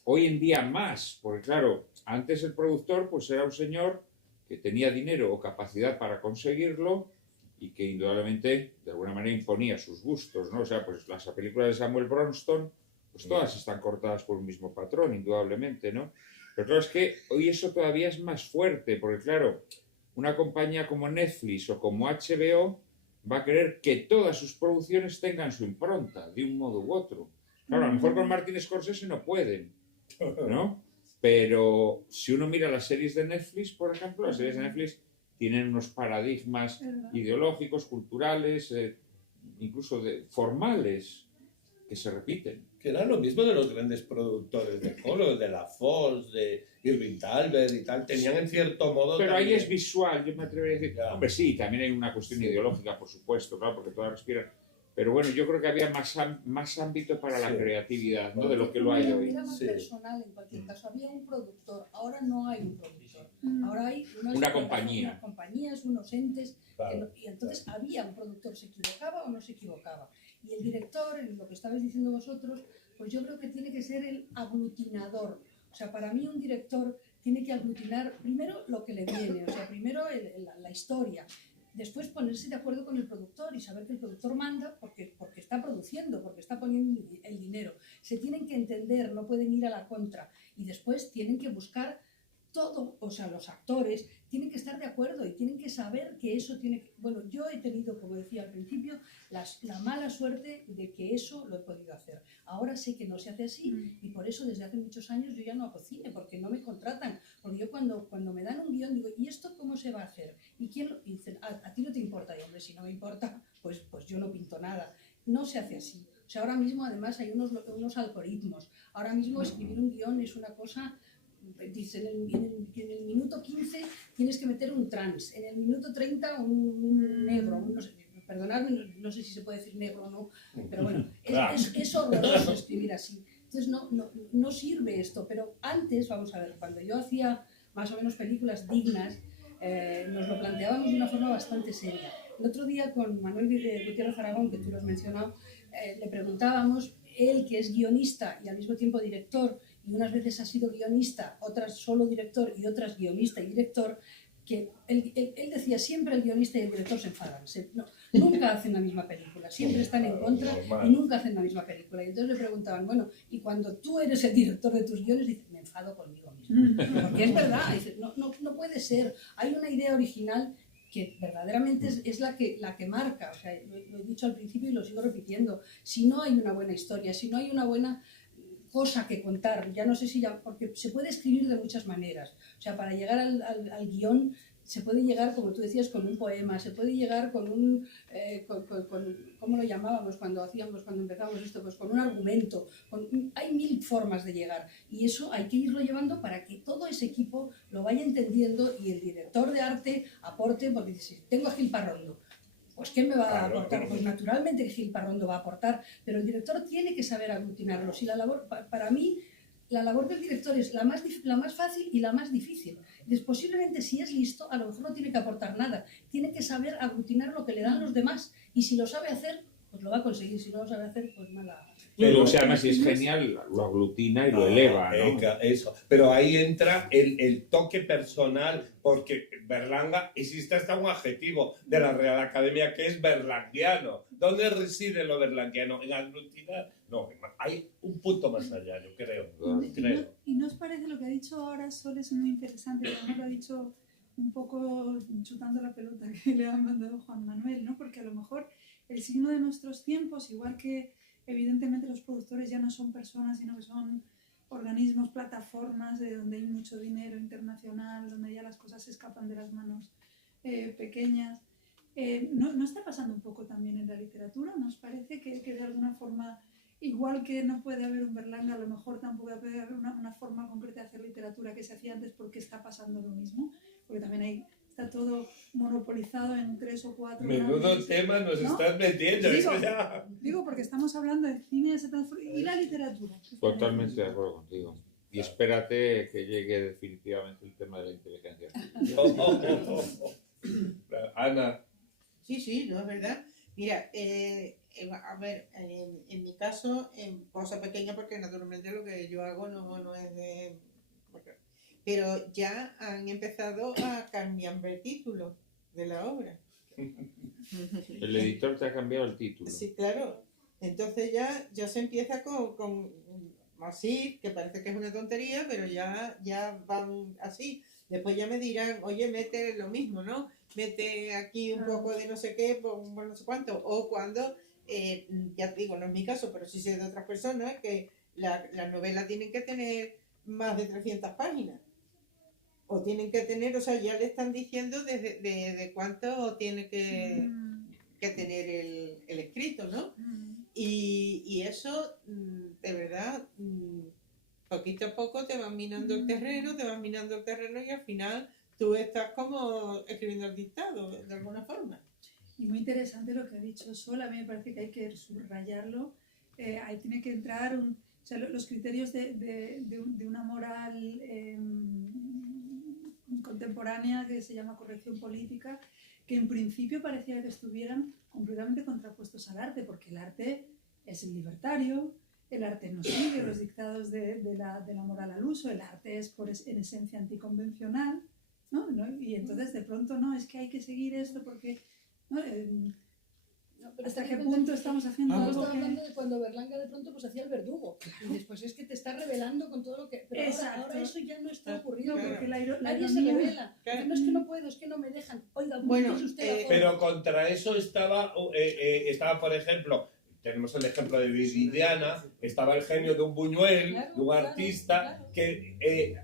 hoy en día más, porque claro, antes el productor pues era un señor que tenía dinero o capacidad para conseguirlo y que indudablemente de alguna manera imponía sus gustos, ¿no? O sea, pues las películas de Samuel Bronston, pues todas están cortadas por un mismo patrón, indudablemente, ¿no? Pero claro, es que hoy eso todavía es más fuerte, porque claro, una compañía como Netflix o como HBO va a querer que todas sus producciones tengan su impronta, de un modo u otro. Claro, a lo mejor con Martin Scorsese no pueden, ¿no? Pero si uno mira las series de Netflix, por ejemplo, las series de Netflix tienen unos paradigmas ideológicos, culturales, incluso formales, que se repiten. Que era lo mismo de los grandes productores de Hollywood, de la Fox, de Irving Thalberg y tal, tenían en cierto modo... Pero también... ahí es visual, yo me atrevería a decir... Ya. Hombre, sí, también hay una cuestión ideológica, por supuesto, claro, porque todas respiran... Pero bueno, yo creo que había más ámbito para la creatividad, ¿no? De lo que lo hay hoy. Era más personal en cualquier caso. Había un productor, ahora no hay un productor. Ahora hay una compañía. Unas compañías, unos entes. Claro. Y entonces había un productor, ¿se equivocaba o no se equivocaba? Y el director, en lo que estabais diciendo vosotros, pues yo creo que tiene que ser el aglutinador. O sea, para mí un director tiene que aglutinar primero lo que le viene, o sea, primero la historia. Después ponerse de acuerdo con el productor y saber que el productor manda porque está produciendo, porque está poniendo el dinero. Se tienen que entender, no pueden ir a la contra. Y después tienen que buscar todo, o sea, los actores tienen que estar de acuerdo y tienen que saber que eso tiene que... Bueno, yo he tenido, como decía al principio, la mala suerte de que eso lo he podido hacer. Ahora sé que no se hace así y por eso desde hace muchos años yo ya no hago cine, porque no me contratan. Porque yo cuando me dan un guión digo, ¿y esto cómo se va a hacer? ¿Y quién lo...? Y dicen, ¿a ti no te importa? Y hombre, si no me importa, pues yo no pinto nada. No se hace así. O sea, ahora mismo además hay unos algoritmos. Ahora mismo escribir un guión es una cosa... Dice, en el minuto 15 tienes que meter un trans, en el minuto 30 un negro, no sé, perdonadme, no sé si se puede decir negro o no, pero bueno, es horroroso escribir así. Entonces no sirve esto, pero antes, vamos a ver, cuando yo hacía más o menos películas dignas, nos lo planteábamos de una forma bastante seria. El otro día con Manuel Gutiérrez Aragón, que tú lo has mencionado, le preguntábamos, él que es guionista y al mismo tiempo director, y unas veces ha sido guionista, otras solo director y otras guionista y director, que él decía siempre el guionista y el director se enfadan, nunca hacen la misma película, siempre están en contra y nunca hacen la misma película. Y entonces le preguntaban, bueno, y cuando tú eres el director de tus guiones, dices, me enfado conmigo mismo, porque es verdad, dices, no puede ser, hay una idea original que verdaderamente es la que marca. O sea, lo he dicho al principio y lo sigo repitiendo. Si no hay una buena historia, si no hay una buena cosa que contar, ya no sé si ya, porque se puede escribir de muchas maneras. O sea, para llegar al guión se puede llegar, como tú decías, con un poema, se puede llegar con un, ¿cómo lo llamábamos cuando empezábamos esto? Pues con un argumento. Hay 1000 formas de llegar y eso hay que irlo llevando para que todo ese equipo lo vaya entendiendo y el director de arte aporte, porque si tengo a Gil Parrondo, pues ¿quién me va a aportar? Pues naturalmente que Gil Parrondo va a aportar, pero el director tiene que saber aglutinarlos y la labor, para mí, la labor del director es la más fácil y la más difícil. Entonces, posiblemente si es listo, a lo mejor no tiene que aportar nada. Tiene que saber aglutinar lo que le dan los demás. Y si lo sabe hacer, pues lo va a conseguir. Si no lo sabe hacer, pues mala. Pero, o sea, además, si es genial, lo aglutina y lo eleva, ¿no? Eso. Pero ahí entra el toque personal, porque Berlanga, existe hasta un adjetivo de la Real Academia que es berlanguiano. ¿Dónde reside lo berlanguiano? ¿En aglutinar? No, hay un punto más allá, yo creo. ¿Y no os parece lo que ha dicho ahora Sol es muy interesante? Además lo ha dicho un poco chutando la pelota que le ha mandado Juan Manuel, ¿no? Porque a lo mejor el signo de nuestros tiempos, igual que evidentemente los productores ya no son personas, sino que son organismos, plataformas de donde hay mucho dinero internacional, donde ya las cosas se escapan de las manos pequeñas. ¿No está pasando un poco también en la literatura? ¿Nos parece que de alguna forma, igual que no puede haber un Berlanga, a lo mejor tampoco puede haber una forma concreta de hacer literatura que se hacía antes porque está pasando lo mismo? Porque también está todo monopolizado en 3 o 4... Menudo tema nos estás metiendo. Digo, porque estamos hablando de cine y la literatura. Totalmente de acuerdo contigo. Y espérate que llegue definitivamente el tema de la inteligencia. Ana. Sí, no es verdad. Mira, a ver, en mi caso, en cosa pequeña, porque naturalmente lo que yo hago no es de... Pero ya han empezado a cambiar el título de la obra. El editor te ha cambiado el título. Sí, claro. Entonces ya se empieza con así, que parece que es una tontería, pero ya van así. Después ya me dirán, oye, mete lo mismo, ¿no? Mete aquí un poco de no sé qué, por no sé cuánto. O cuando, ya te digo, no es mi caso, pero sí sé de otras personas que la novela tienen que tener más de 300 páginas. O tienen que tener, o sea, ya le están diciendo de cuánto tiene que tener el escrito, ¿no? Y eso, de verdad, poquito a poco te van minando el terreno y al final tú estás como escribiendo el dictado, de alguna forma. Y muy interesante lo que ha dicho Sol, a mí me parece que hay que subrayarlo. Ahí tiene que entrar o sea, los criterios de una moral contemporánea que se llama corrección política, que en principio parecía que estuvieran completamente contrapuestos al arte, porque el arte es el libertario, el arte no sigue los dictados de la moral al uso, el arte es en esencia anticonvencional, ¿no? Y entonces de pronto no, es que hay que seguir esto porque... ¿no? Pero ¿hasta qué punto estamos haciendo algo estaba que... hablando de cuando Berlanga de pronto pues hacía el verdugo. Y después es que te está revelando con todo lo que... Pero ahora eso ya no está ocurriendo. No, porque nadie se revela. No es que no puedo, es que no me dejan. Oiga, bueno, usted Pero contra eso estaba, por ejemplo, tenemos el ejemplo de Viridiana, estaba el genio de un Buñuel, de un artista, que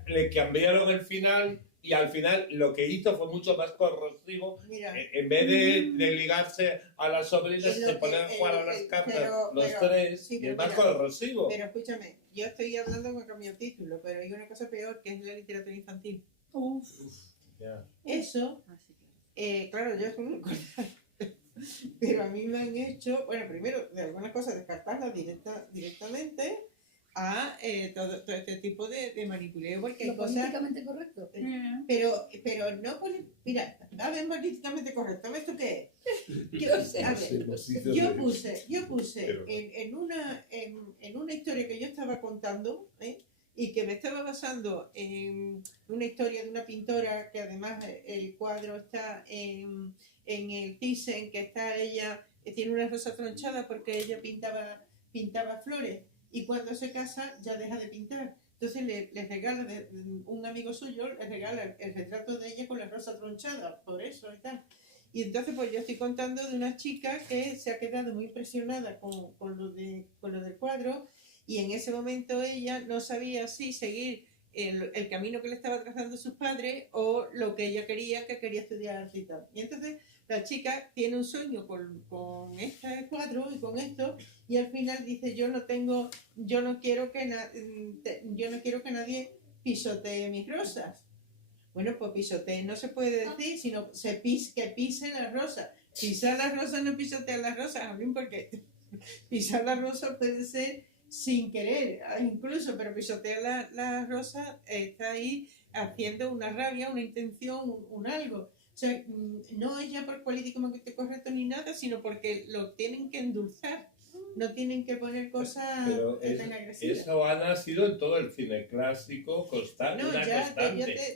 le cambiaron el final y al final lo que hizo fue mucho más corrosivo. Mira, en vez de ligarse a las sobrinas, se ponen a jugar a las cartas los tres, sí, y es más corrosivo. Pero escúchame, yo estoy hablando con cambio de título, pero hay una cosa peor que es la literatura infantil. Ya. Eso, claro, yo pero a mí me han hecho, bueno, primero, de algunas cosas descartarlas directamente a todo este tipo de manipuleo, porque hay cosas... políticamente correcto. Pero no, mira, a ver, políticamente correcto, ¿esto qué es? Yo puse en una historia que yo estaba contando, y que me estaba basando en una historia de una pintora que además el cuadro está en el Thyssen, que está ella, tiene una rosa tronchada porque ella pintaba flores y cuando se casa ya deja de pintar. Entonces le regala, un amigo suyo le regala el retrato de ella con la rosa tronchada, por eso y tal. Y entonces pues yo estoy contando de una chica que se ha quedado muy impresionada con lo del cuadro, y en ese momento ella no sabía si seguir el camino que le estaba trazando sus padres o lo que ella quería, que quería estudiar arte y tal. Y entonces la chica tiene un sueño con este cuadro y con esto, y al final dice, yo no quiero que nadie pisotee mis rosas. Bueno, pues pisotee no se puede decir, sino que pise las rosas. Pisar las rosas no pisotear las rosas, porque pisar las rosas puede ser sin querer, incluso, pero pisotear las rosas está ahí haciendo una rabia, una intención, un algo. O sea, no es ya por políticamente correcto ni nada, sino porque lo tienen que endulzar. No tienen que poner cosas tan agresivas. Eso, Ana, ha sido en todo el cine clásico constante,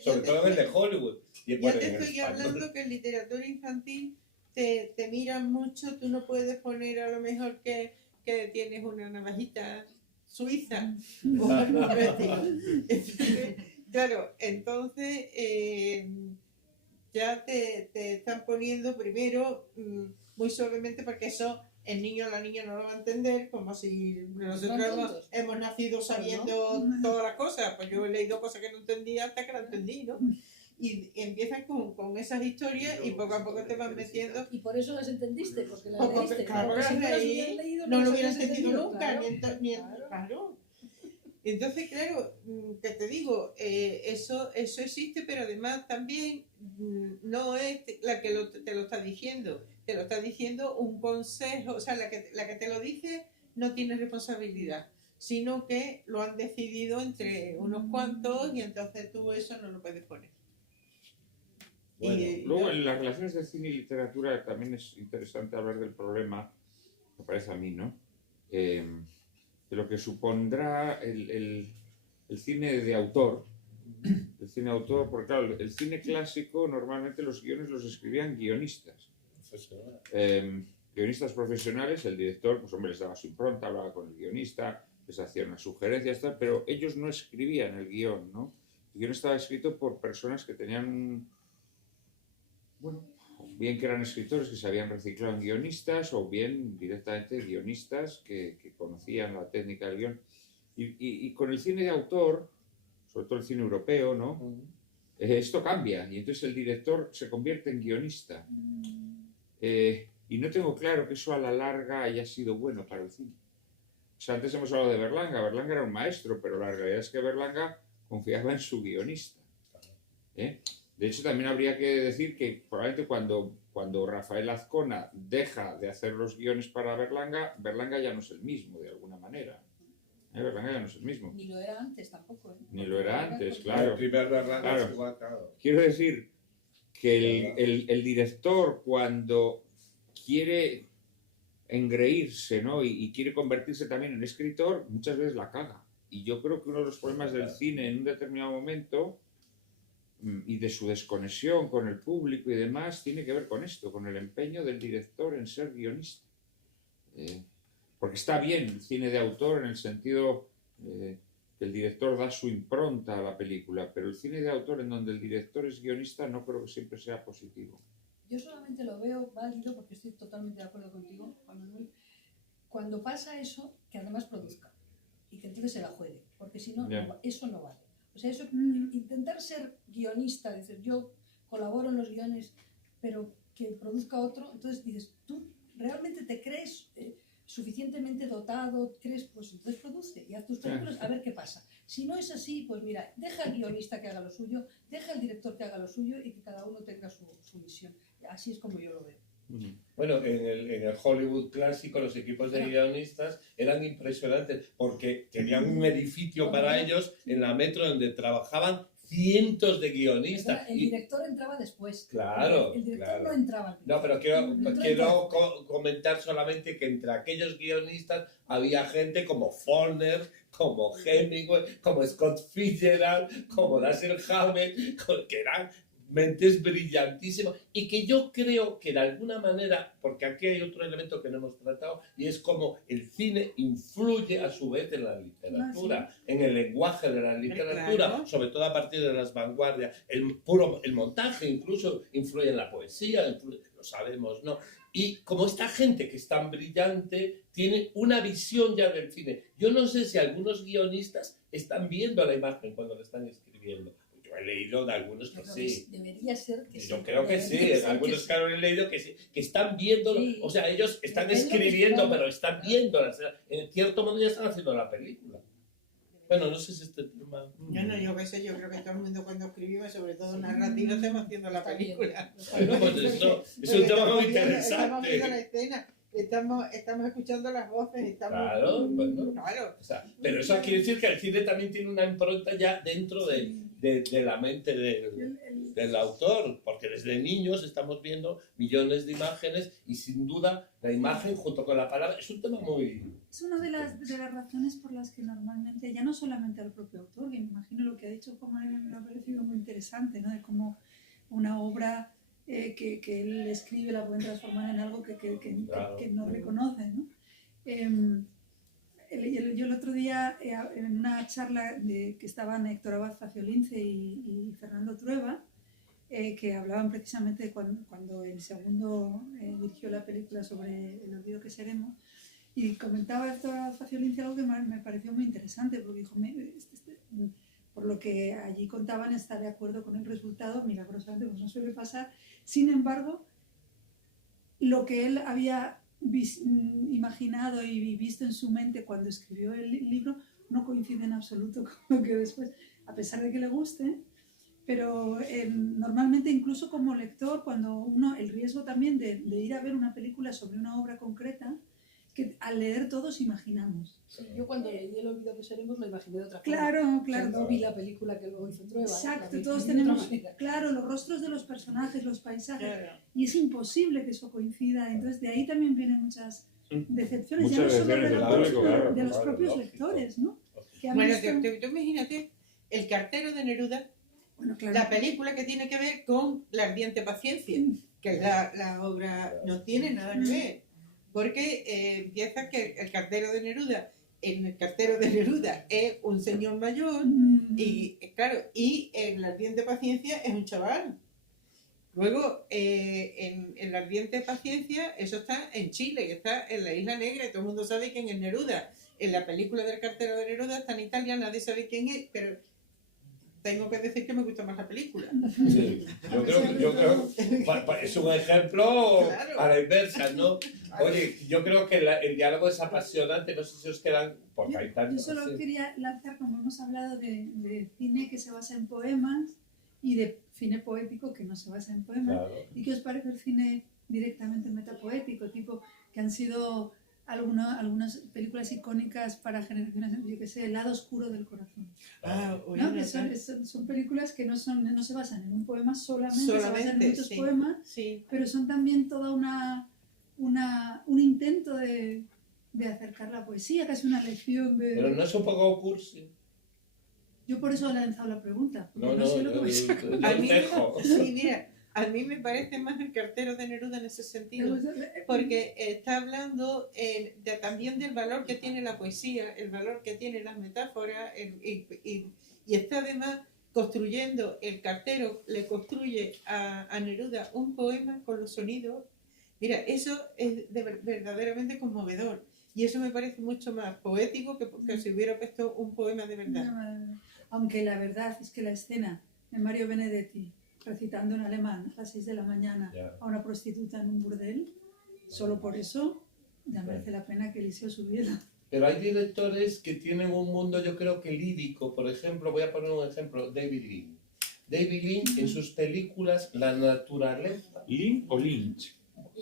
sobre todo en el de Hollywood. Ya te estoy hablando que en literatura infantil te miran mucho, tú no puedes poner a lo mejor que tienes una navajita suiza o algo por el estilo. Claro, entonces ya te están poniendo primero muy suavemente, porque eso el niño o la niña no lo va a entender, como si nosotros hemos nacido sabiendo todas las cosas. Pues yo he leído cosas que no entendía hasta que las entendí, ¿no? Y empiezas con esas historias y poco a poco te van metiendo. Y por eso las entendiste, porque las leíste. Claro, porque si no las hubieras leído, no lo hubieras entendido nunca. Claro. Claro. Entonces, claro, que te digo, eso existe, pero además también no es la que te lo está diciendo. Te lo está diciendo un consejo, o sea, la que te lo dice no tiene responsabilidad, sino que lo han decidido entre unos cuantos, y entonces tú eso no lo puedes poner. Bueno, luego en las relaciones de cine y literatura también es interesante hablar del problema, me parece a mí, ¿no? De lo que supondrá el cine de autor. El cine de autor, porque claro, el cine clásico normalmente los guiones los escribían guionistas. Guionistas profesionales, el director, pues hombre, les daba su impronta, hablaba con el guionista, les hacía unas sugerencias, tal, pero ellos no escribían el guión, ¿no? El guión estaba escrito por personas que tenían bueno, bien que eran escritores que se habían reciclado en guionistas, o bien directamente guionistas que conocían la técnica del guión. Y con el cine de autor, sobre todo el cine europeo, ¿no? Esto cambia, y entonces el director se convierte en guionista. Y no tengo claro que eso a la larga haya sido bueno para el cine. O sea, antes hemos hablado de Berlanga. Berlanga era un maestro, pero la realidad es que Berlanga confiaba en su guionista. De hecho, también habría que decir que probablemente cuando Rafael Azcona deja de hacer los guiones para Berlanga, Berlanga ya no es el mismo, de alguna manera. Berlanga ya no es el mismo. Ni lo era antes tampoco. Ni lo era antes, claro. El primer Berlanga claro. es igual, claro. Quiero decir que el director, cuando quiere engreírse, ¿no? y quiere convertirse también en escritor, muchas veces la caga. Y yo creo que uno de los problemas del cine en un determinado momento y de su desconexión con el público y demás tiene que ver con esto, con el empeño del director en ser guionista. Porque está bien el cine de autor en el sentido que el director da su impronta a la película, pero el cine de autor en donde el director es guionista no creo que siempre sea positivo. Yo solamente lo veo válido, porque estoy totalmente de acuerdo contigo, Juan Manuel, cuando pasa eso, que además produzca y que entonces se la juegue, porque si no, eso no vale. O sea, eso, intentar ser guionista, decir, yo colaboro en los guiones, pero que produzca otro, entonces dices, ¿tú realmente te crees suficientemente dotado? ¿Crees? Pues entonces produce y haz tus películas a ver qué pasa. Si no es así, pues mira, deja al guionista que haga lo suyo, deja al director que haga lo suyo y que cada uno tenga su misión. Así es como yo lo veo. Bueno, en el Hollywood clásico los equipos de guionistas eran impresionantes porque tenían un edificio para ellos en la Metro donde trabajaban cientos de guionistas. El director entraba después. Claro. El director no entraba. No, pero quiero comentar solamente que entre aquellos guionistas había gente como Faulkner, como Hemingway, como Scott Fitzgerald, como Dashiell Hammett, que eran mentes brillantísimas y que yo creo que de alguna manera, porque aquí hay otro elemento que no hemos tratado y es como el cine influye a su vez en la literatura, en el lenguaje de la literatura, Claro. sobre todo a partir de las vanguardias. El montaje incluso influye en la poesía, lo sabemos, ¿no? Y como esta gente que es tan brillante tiene una visión ya del cine. Yo no sé si algunos guionistas están viendo la imagen cuando la están escribiendo. Yo he leído de algunos que sí. Debería ser que sí. Yo creo que sí, Debería ser algunos sí. que he leído que sí, que están viendo, Sí. o sea, ellos están Es lo que escribiendo, estamos- pero están viendo, en cierto modo ya están haciendo la película. Bueno, no sé si este tema... Yo qué sé, yo creo que todo el mundo cuando escribimos, sobre todo narrativa, estamos haciendo la Está bien. película. Bueno, pues eso es Porque un tema muy estamos viendo la interesante. escena, estamos escuchando las voces, estamos... Claro, bueno. Claro. O sea, pero eso quiere decir que el cine también tiene una impronta ya dentro de la mente del autor, porque desde niños estamos viendo millones de imágenes y sin duda la imagen junto con la palabra es un tema muy... Es una de las razones por las que normalmente, ya no solamente al propio autor, que me imagino lo que ha dicho Juan Manuel me ha parecido muy interesante, ¿no? De cómo una obra que él escribe la pueden transformar en algo que no reconoce, ¿no? Yo el otro día, en una charla que estaban Héctor Abad Faciolince y Fernando Trueba, que hablaban precisamente de cuando el segundo dirigió la película sobre el olvido que seremos, y comentaba Héctor Abad Faciolince algo que me pareció muy interesante, porque dijo, por lo que allí contaban, está de acuerdo con el resultado, milagrosamente, pues no suele pasar. Sin embargo, lo que él había imaginado y visto en su mente cuando escribió el libro no coincide en absoluto con lo que después, a pesar de que le guste, pero normalmente incluso como lector, cuando uno, el riesgo también de ir a ver una película sobre una obra concreta, que al leer todos imaginamos. Sí, yo cuando leí El olvido que seremos lo imaginé de otra forma. Claro, O claro. sea, no vi la película que luego hizo Trueba. Exacto, todos tenemos, claro, los rostros de los personajes, los paisajes, Claro. y es imposible que eso coincida. Entonces, de ahí también vienen muchas decepciones, ya no Muchas solo de decepciones los, del público, claro, de los claro, propios lógico. lectores, ¿no? Que han Bueno, visto- tú imagínate El cartero de Neruda, bueno, claro. la película que tiene que ver con La ardiente paciencia, que la obra no tiene nada que ver, porque empieza que el cartero de Neruda, el cartero de Neruda es un señor mayor y claro, y en La ardiente paciencia es un chaval. Luego, en La ardiente paciencia, eso está en Chile, que está en la Isla Negra, y todo el mundo sabe quién es Neruda. En la película del cartero de Neruda está en Italia, nadie sabe quién es, pero tengo que decir que me gusta más la película. Sí, yo creo es un ejemplo Claro. a la inversa, ¿no? Oye, yo creo que el diálogo es apasionante, no sé si os quedan, porque hay Yo tantos. solo sí. quería lanzar, como hemos hablado de cine que se basa en poemas y de cine poético que no se basa en poemas. Claro. ¿Y qué os parece el cine directamente metapoético, tipo que han sido algunas películas icónicas para generaciones, yo que sé, El lado oscuro del corazón? ¿No? Que son películas que no se basan en un poema solamente se basan en muchos sí. poemas, Sí. pero son también toda un intento de acercar la poesía, casi una lección de... Pero no es un poco cursi. Yo por eso le he lanzado la pregunta, porque No, no, sé lo que yo- vais a yo- A yo mí, dejo. sí, mira, a mí me parece más el cartero de Neruda en ese sentido, porque está hablando también del valor que tiene la poesía, el valor que tiene las metáforas, y está además construyendo, el cartero le construye a Neruda un poema con los sonidos. Mira, eso es verdaderamente conmovedor, y eso me parece mucho más poético que si hubiera puesto un poema de verdad. Aunque la verdad es que la escena de Mario Benedetti recitando en alemán a las 6 de la mañana Ya. a una prostituta en un burdel, solo por eso ya merece la pena que Eliseo subiera. Pero hay directores que tienen un mundo, yo creo que lírico. Por ejemplo, voy a poner un ejemplo, David Lean. David Lean en sus películas, la naturaleza... ¿Lynch o Lynch?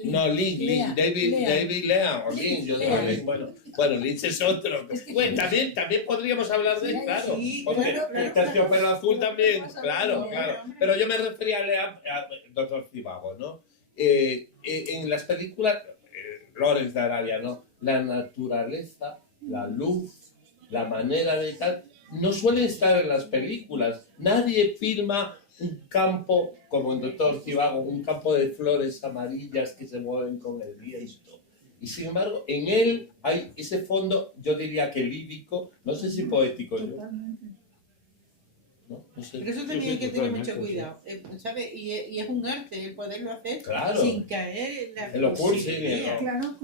No, Lynch, Lea, David Lea o Lynch, Lynch, yo Lea. digo, bueno, Lynch es otro. Es que- Bueno, también podríamos hablar de él, Sí, claro. sí, Porque claro, el terciopelo azul también, Vamos a claro, ver, claro. hombre. Pero yo me refería a Lea, Doctor Cibago, ¿no? En las películas, Lawrence de Arabia, ¿no? La naturaleza, la luz, la manera de tal, no suelen estar en las películas. Nadie filma un campo, como en Doctor Zhivago, un campo de flores amarillas que se mueven con el viento. Y sin embargo, en él hay ese fondo, yo diría que lírico, no sé si poético, ¿no? Totalmente. No sé. Pero eso también hay que tener mucho cuidado, ¿sabes? Y es un arte el poderlo hacer Claro. sin caer En lo cursi, cursilería. Claro,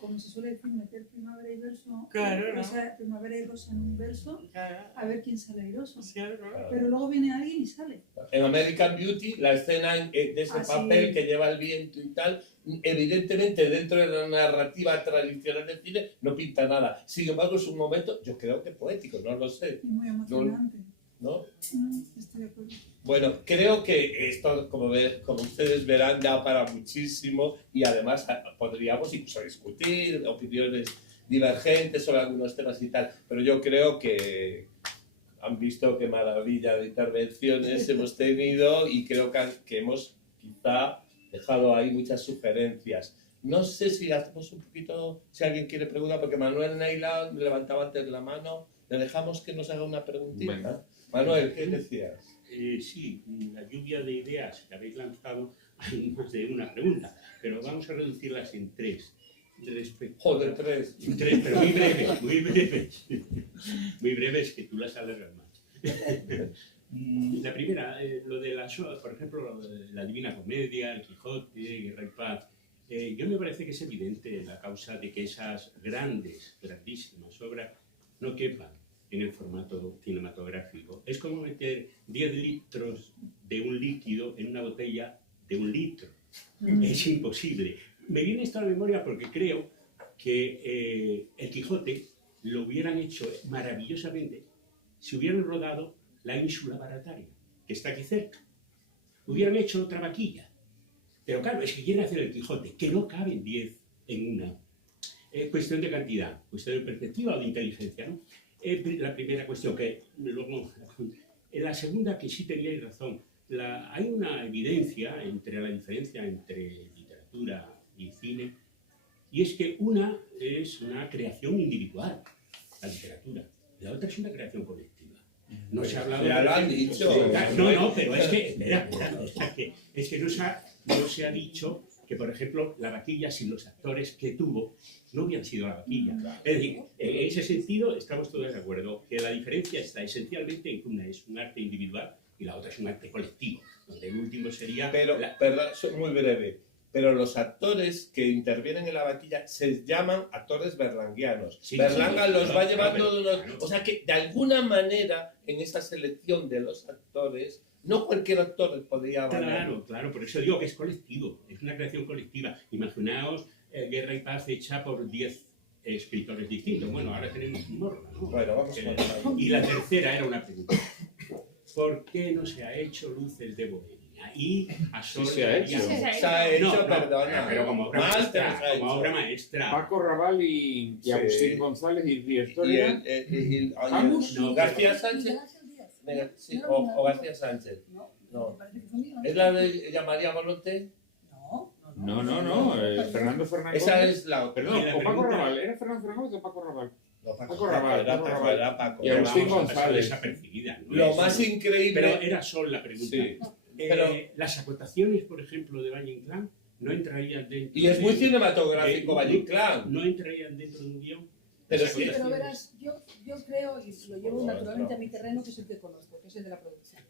como se suele decir, meter primavera y verso, Claro, ¿no? o sea, primavera y rosa en un verso, Claro, a ver quién sale airoso. claro, ¿no? Pero luego viene alguien y sale. En American Beauty, la escena de ese Sí. papel que lleva el viento y tal, evidentemente dentro de la narrativa tradicional del cine no pinta nada. Sin embargo, es un momento, yo creo que poético, no lo sé, Y muy emocionante. ¿no? Estoy de acuerdo. Bueno, creo que esto, como ustedes verán, da para muchísimo y además podríamos incluso discutir opiniones divergentes sobre algunos temas y tal, pero yo creo que han visto qué maravilla de intervenciones hemos tenido y creo que hemos quizá dejado ahí muchas sugerencias. No sé si hacemos un poquito, si alguien quiere preguntar, porque Manuel Neila levantaba antes la mano, le dejamos que nos haga una preguntita. Venga. Manuel, ¿qué decías? Sí, la lluvia de ideas que habéis lanzado, hay más de una pregunta, pero vamos a reducirlas en tres. Joder, tres. Tres, pero muy breves, muy breves. Muy breves, que tú las alargas más. La primera, lo de por ejemplo, lo de la Divina Comedia, el Quijote, Guerra y Paz. Yo me parece que es evidente la causa de que esas grandísimas obras no quepan en el formato cinematográfico. Es como meter 10 litros de un líquido en una botella de 1 litro. Es imposible. Me viene esto a la memoria porque creo que el Quijote lo hubieran hecho maravillosamente si hubieran rodado la ínsula Barataria, que está aquí cerca. Hubieran hecho otra vaquilla. Pero claro, es que quieren hacer el Quijote, que no caben 10 en una. Cuestión de cantidad, cuestión de perspectiva o de inteligencia, ¿no? La primera cuestión, que luego... La segunda, que sí teníais razón. Hay una evidencia entre la diferencia entre literatura y cine, y es que una es una creación individual, la literatura, la otra es una creación colectiva. No se ha hablado... Ya lo han dicho. No, pero es que... Espera, es que no se ha dicho que, por ejemplo, la vaquilla sin los actores que tuvo no hubieran sido la vaquilla. Es decir, en ese sentido estamos todos de acuerdo que la diferencia está esencialmente en que una es un arte individual y la otra es un arte colectivo, donde el último sería... Perdón, soy muy breve. Pero los actores que intervienen en la vaquilla se llaman actores berlanguianos. Sí, Berlanga sí, los va claro, llevando de unos... claro. O sea que de alguna manera en esa selección de los actores, no cualquier actor podría valer. Claro, por eso digo que es colectivo, es una creación colectiva. Imaginaos Guerra y Paz hecha por 10 escritores distintos. Bueno, ahora tenemos un Morla, ¿no? Bueno, vamos con eso. Y la tercera era una pregunta. ¿Por qué no se ha hecho Luces de Bohemia? Y a Sol se ha hecho. Se ha hecho, perdona. pero como obra Más te maestra, los ha como hecho. obra maestra. Paco Raval y Sí. Agustín González y director Y era Angus, No, García Sánchez. Miguel Ángel Díaz. Venga, sí, No, o no, García Sánchez. No, No. me parece que fue Miguel Ángel. ¿Es la de ella María Golote? No, Fernando Fernández. Esa es la otra. Perdón, Y la o Paco pregunta- Raval. ¿Era Fernando Fernández o Paco Raval? No, Paco Raval, era Paco Paco, Raval. era Paco. Y Agustín Vamos, pasó González. desapercibida, ¿no? Lo Es- más increíble... Pero era Sol la pregunta. Sí. Pero- Las acotaciones, por ejemplo, de Valle Inclán no entrarían dentro Y es muy de- cinematográfico, de- Valle Inclán. No entrarían dentro de un guión. Pero Las sí, Pero acotaciones. verás, yo creo, y lo llevo naturalmente a mi terreno, que es el que conozco, que es el de la producción.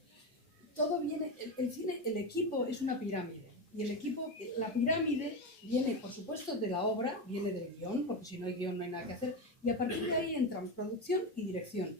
Todo viene, el cine, el equipo es una pirámide. Y el equipo, la pirámide viene, por supuesto, de la obra, viene del guión, porque si no hay guión no hay nada que hacer. Y a partir de ahí entran producción y dirección.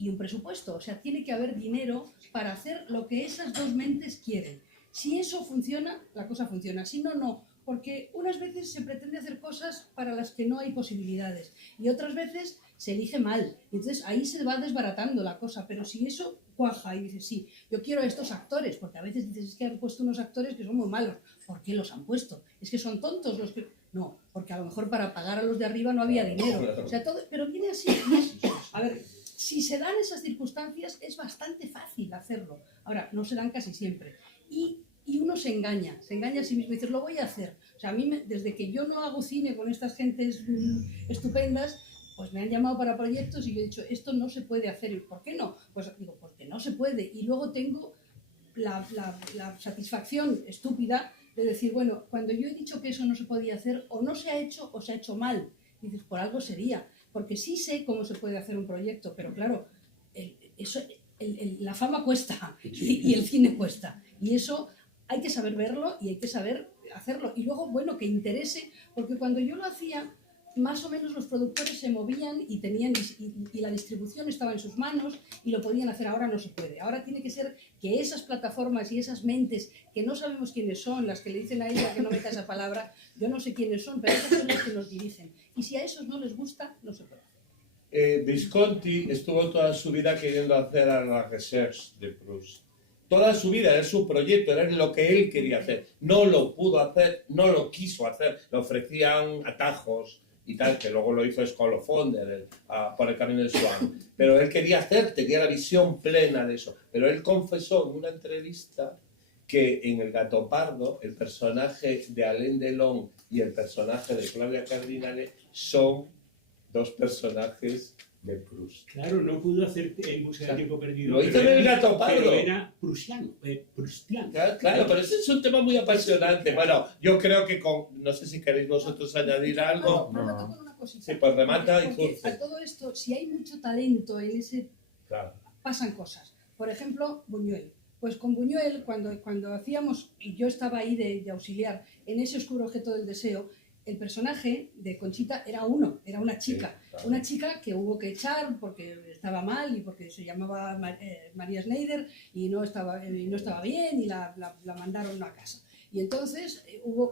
Y un presupuesto, o sea, tiene que haber dinero para hacer lo que esas dos mentes quieren. Si eso funciona, la cosa funciona. Si no, no. Porque unas veces se pretende hacer cosas para las que no hay posibilidades y otras veces se elige mal. Entonces ahí se va desbaratando la cosa. Pero si eso cuaja y dices, sí, yo quiero a estos actores, porque a veces dices, es que han puesto unos actores que son muy malos. ¿Por qué los han puesto? Es que son tontos los que... No, porque a lo mejor para pagar a los de arriba no había dinero. O sea, todo... Pero viene así. A ver, si se dan esas circunstancias es bastante fácil hacerlo. Ahora, no se dan casi siempre. Y uno se engaña a sí mismo y dice, lo voy a hacer. O sea, a mí, desde que yo no hago cine con estas gentes estupendas, pues me han llamado para proyectos y yo he dicho, esto no se puede hacer. ¿Y por qué no? Pues digo, porque no se puede. Y luego tengo la satisfacción estúpida de decir, bueno, cuando yo he dicho que eso no se podía hacer, o no se ha hecho o se ha hecho mal. Y dices, por algo sería. Porque sí sé cómo se puede hacer un proyecto, pero claro, la fama cuesta y el cine cuesta. Y eso hay que saber verlo y hay que saber hacerlo. Y luego, bueno, que interese, porque cuando yo lo hacía, más o menos los productores se movían y tenían y la distribución estaba en sus manos y lo podían hacer. Ahora no se puede. Ahora tiene que ser que esas plataformas y esas mentes que no sabemos quiénes son, las que le dicen a ella que no meta esa palabra, yo no sé quiénes son, pero esas son las que nos dirigen. Y si a esos no les gusta, no se puede. Visconti estuvo toda su vida queriendo hacer a la recherche de Proust. Toda su vida era su proyecto, era lo que él quería hacer. No lo pudo hacer, no lo quiso hacer. Le ofrecían atajos y tal, que luego lo hizo Escolofón por el camino de Swan. Pero él quería hacer, tenía la visión plena de eso. Pero él confesó en una entrevista que en El Gato Pardo, el personaje de Alain Delon y el personaje de Claudia Cardinale son dos personajes de Proust. Claro, no pudo hacer en Búsqueda de Tiempo Perdido. Lo hizo en El Gato Pardo. Pero era prusiano, prustiano. Claro, pero ese es un tema muy apasionante. Bueno, yo creo que no sé si queréis vosotros añadir algo. Remato con una cosita. Sí, pues remata y Porque surge. a todo esto, si hay mucho talento en ese, Claro. pasan cosas. Por ejemplo, Buñuel. Pues con Buñuel, cuando hacíamos, y yo estaba ahí de auxiliar, en ese oscuro objeto del deseo, el personaje de Conchita era una chica. Sí, claro. Una chica que hubo que echar porque estaba mal y porque se llamaba María Schneider y no estaba bien y la mandaron a casa. Y entonces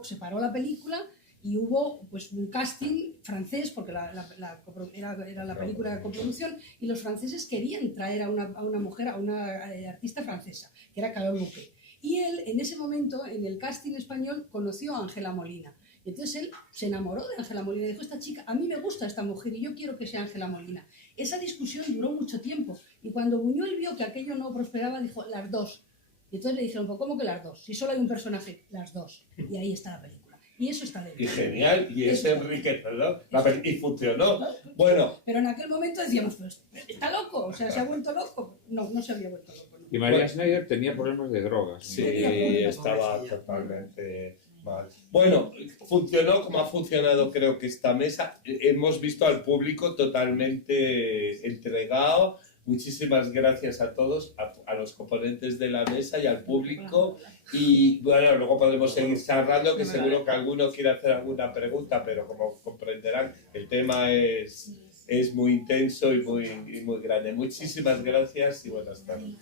se paró la película y hubo pues un casting francés, porque era la película de coproducción, y los franceses querían traer a una mujer, a una artista francesa, que era Carole Bouquet. Y él, en ese momento, en el casting español, conoció a Ángela Molina. Entonces él se enamoró de Ángela Molina y dijo, esta chica, a mí me gusta esta mujer y yo quiero que sea Ángela Molina. Esa discusión duró mucho tiempo y cuando Buñuel vio que aquello no prosperaba, dijo, las dos. Y entonces le dijeron, pues ¿cómo que las dos? Si solo hay un personaje, las dos. Y ahí está la película. Y eso está de Y genial, y es enriquecedor. Y funcionó. Bueno. Pero en aquel momento decíamos, pues, ¿está loco? O sea, ¿se ha vuelto loco? No, no se había vuelto loco. No. Y María Schneider tenía problemas de drogas. Sí, estaba totalmente mal. Bueno, funcionó como ha funcionado creo que esta mesa. Hemos visto al público totalmente entregado. Muchísimas gracias a todos, a los componentes de la mesa y al público. Y bueno, luego podremos seguir charlando, que seguro que alguno quiere hacer alguna pregunta, pero como comprenderán, el tema es muy intenso y muy grande. Muchísimas gracias y buenas tardes.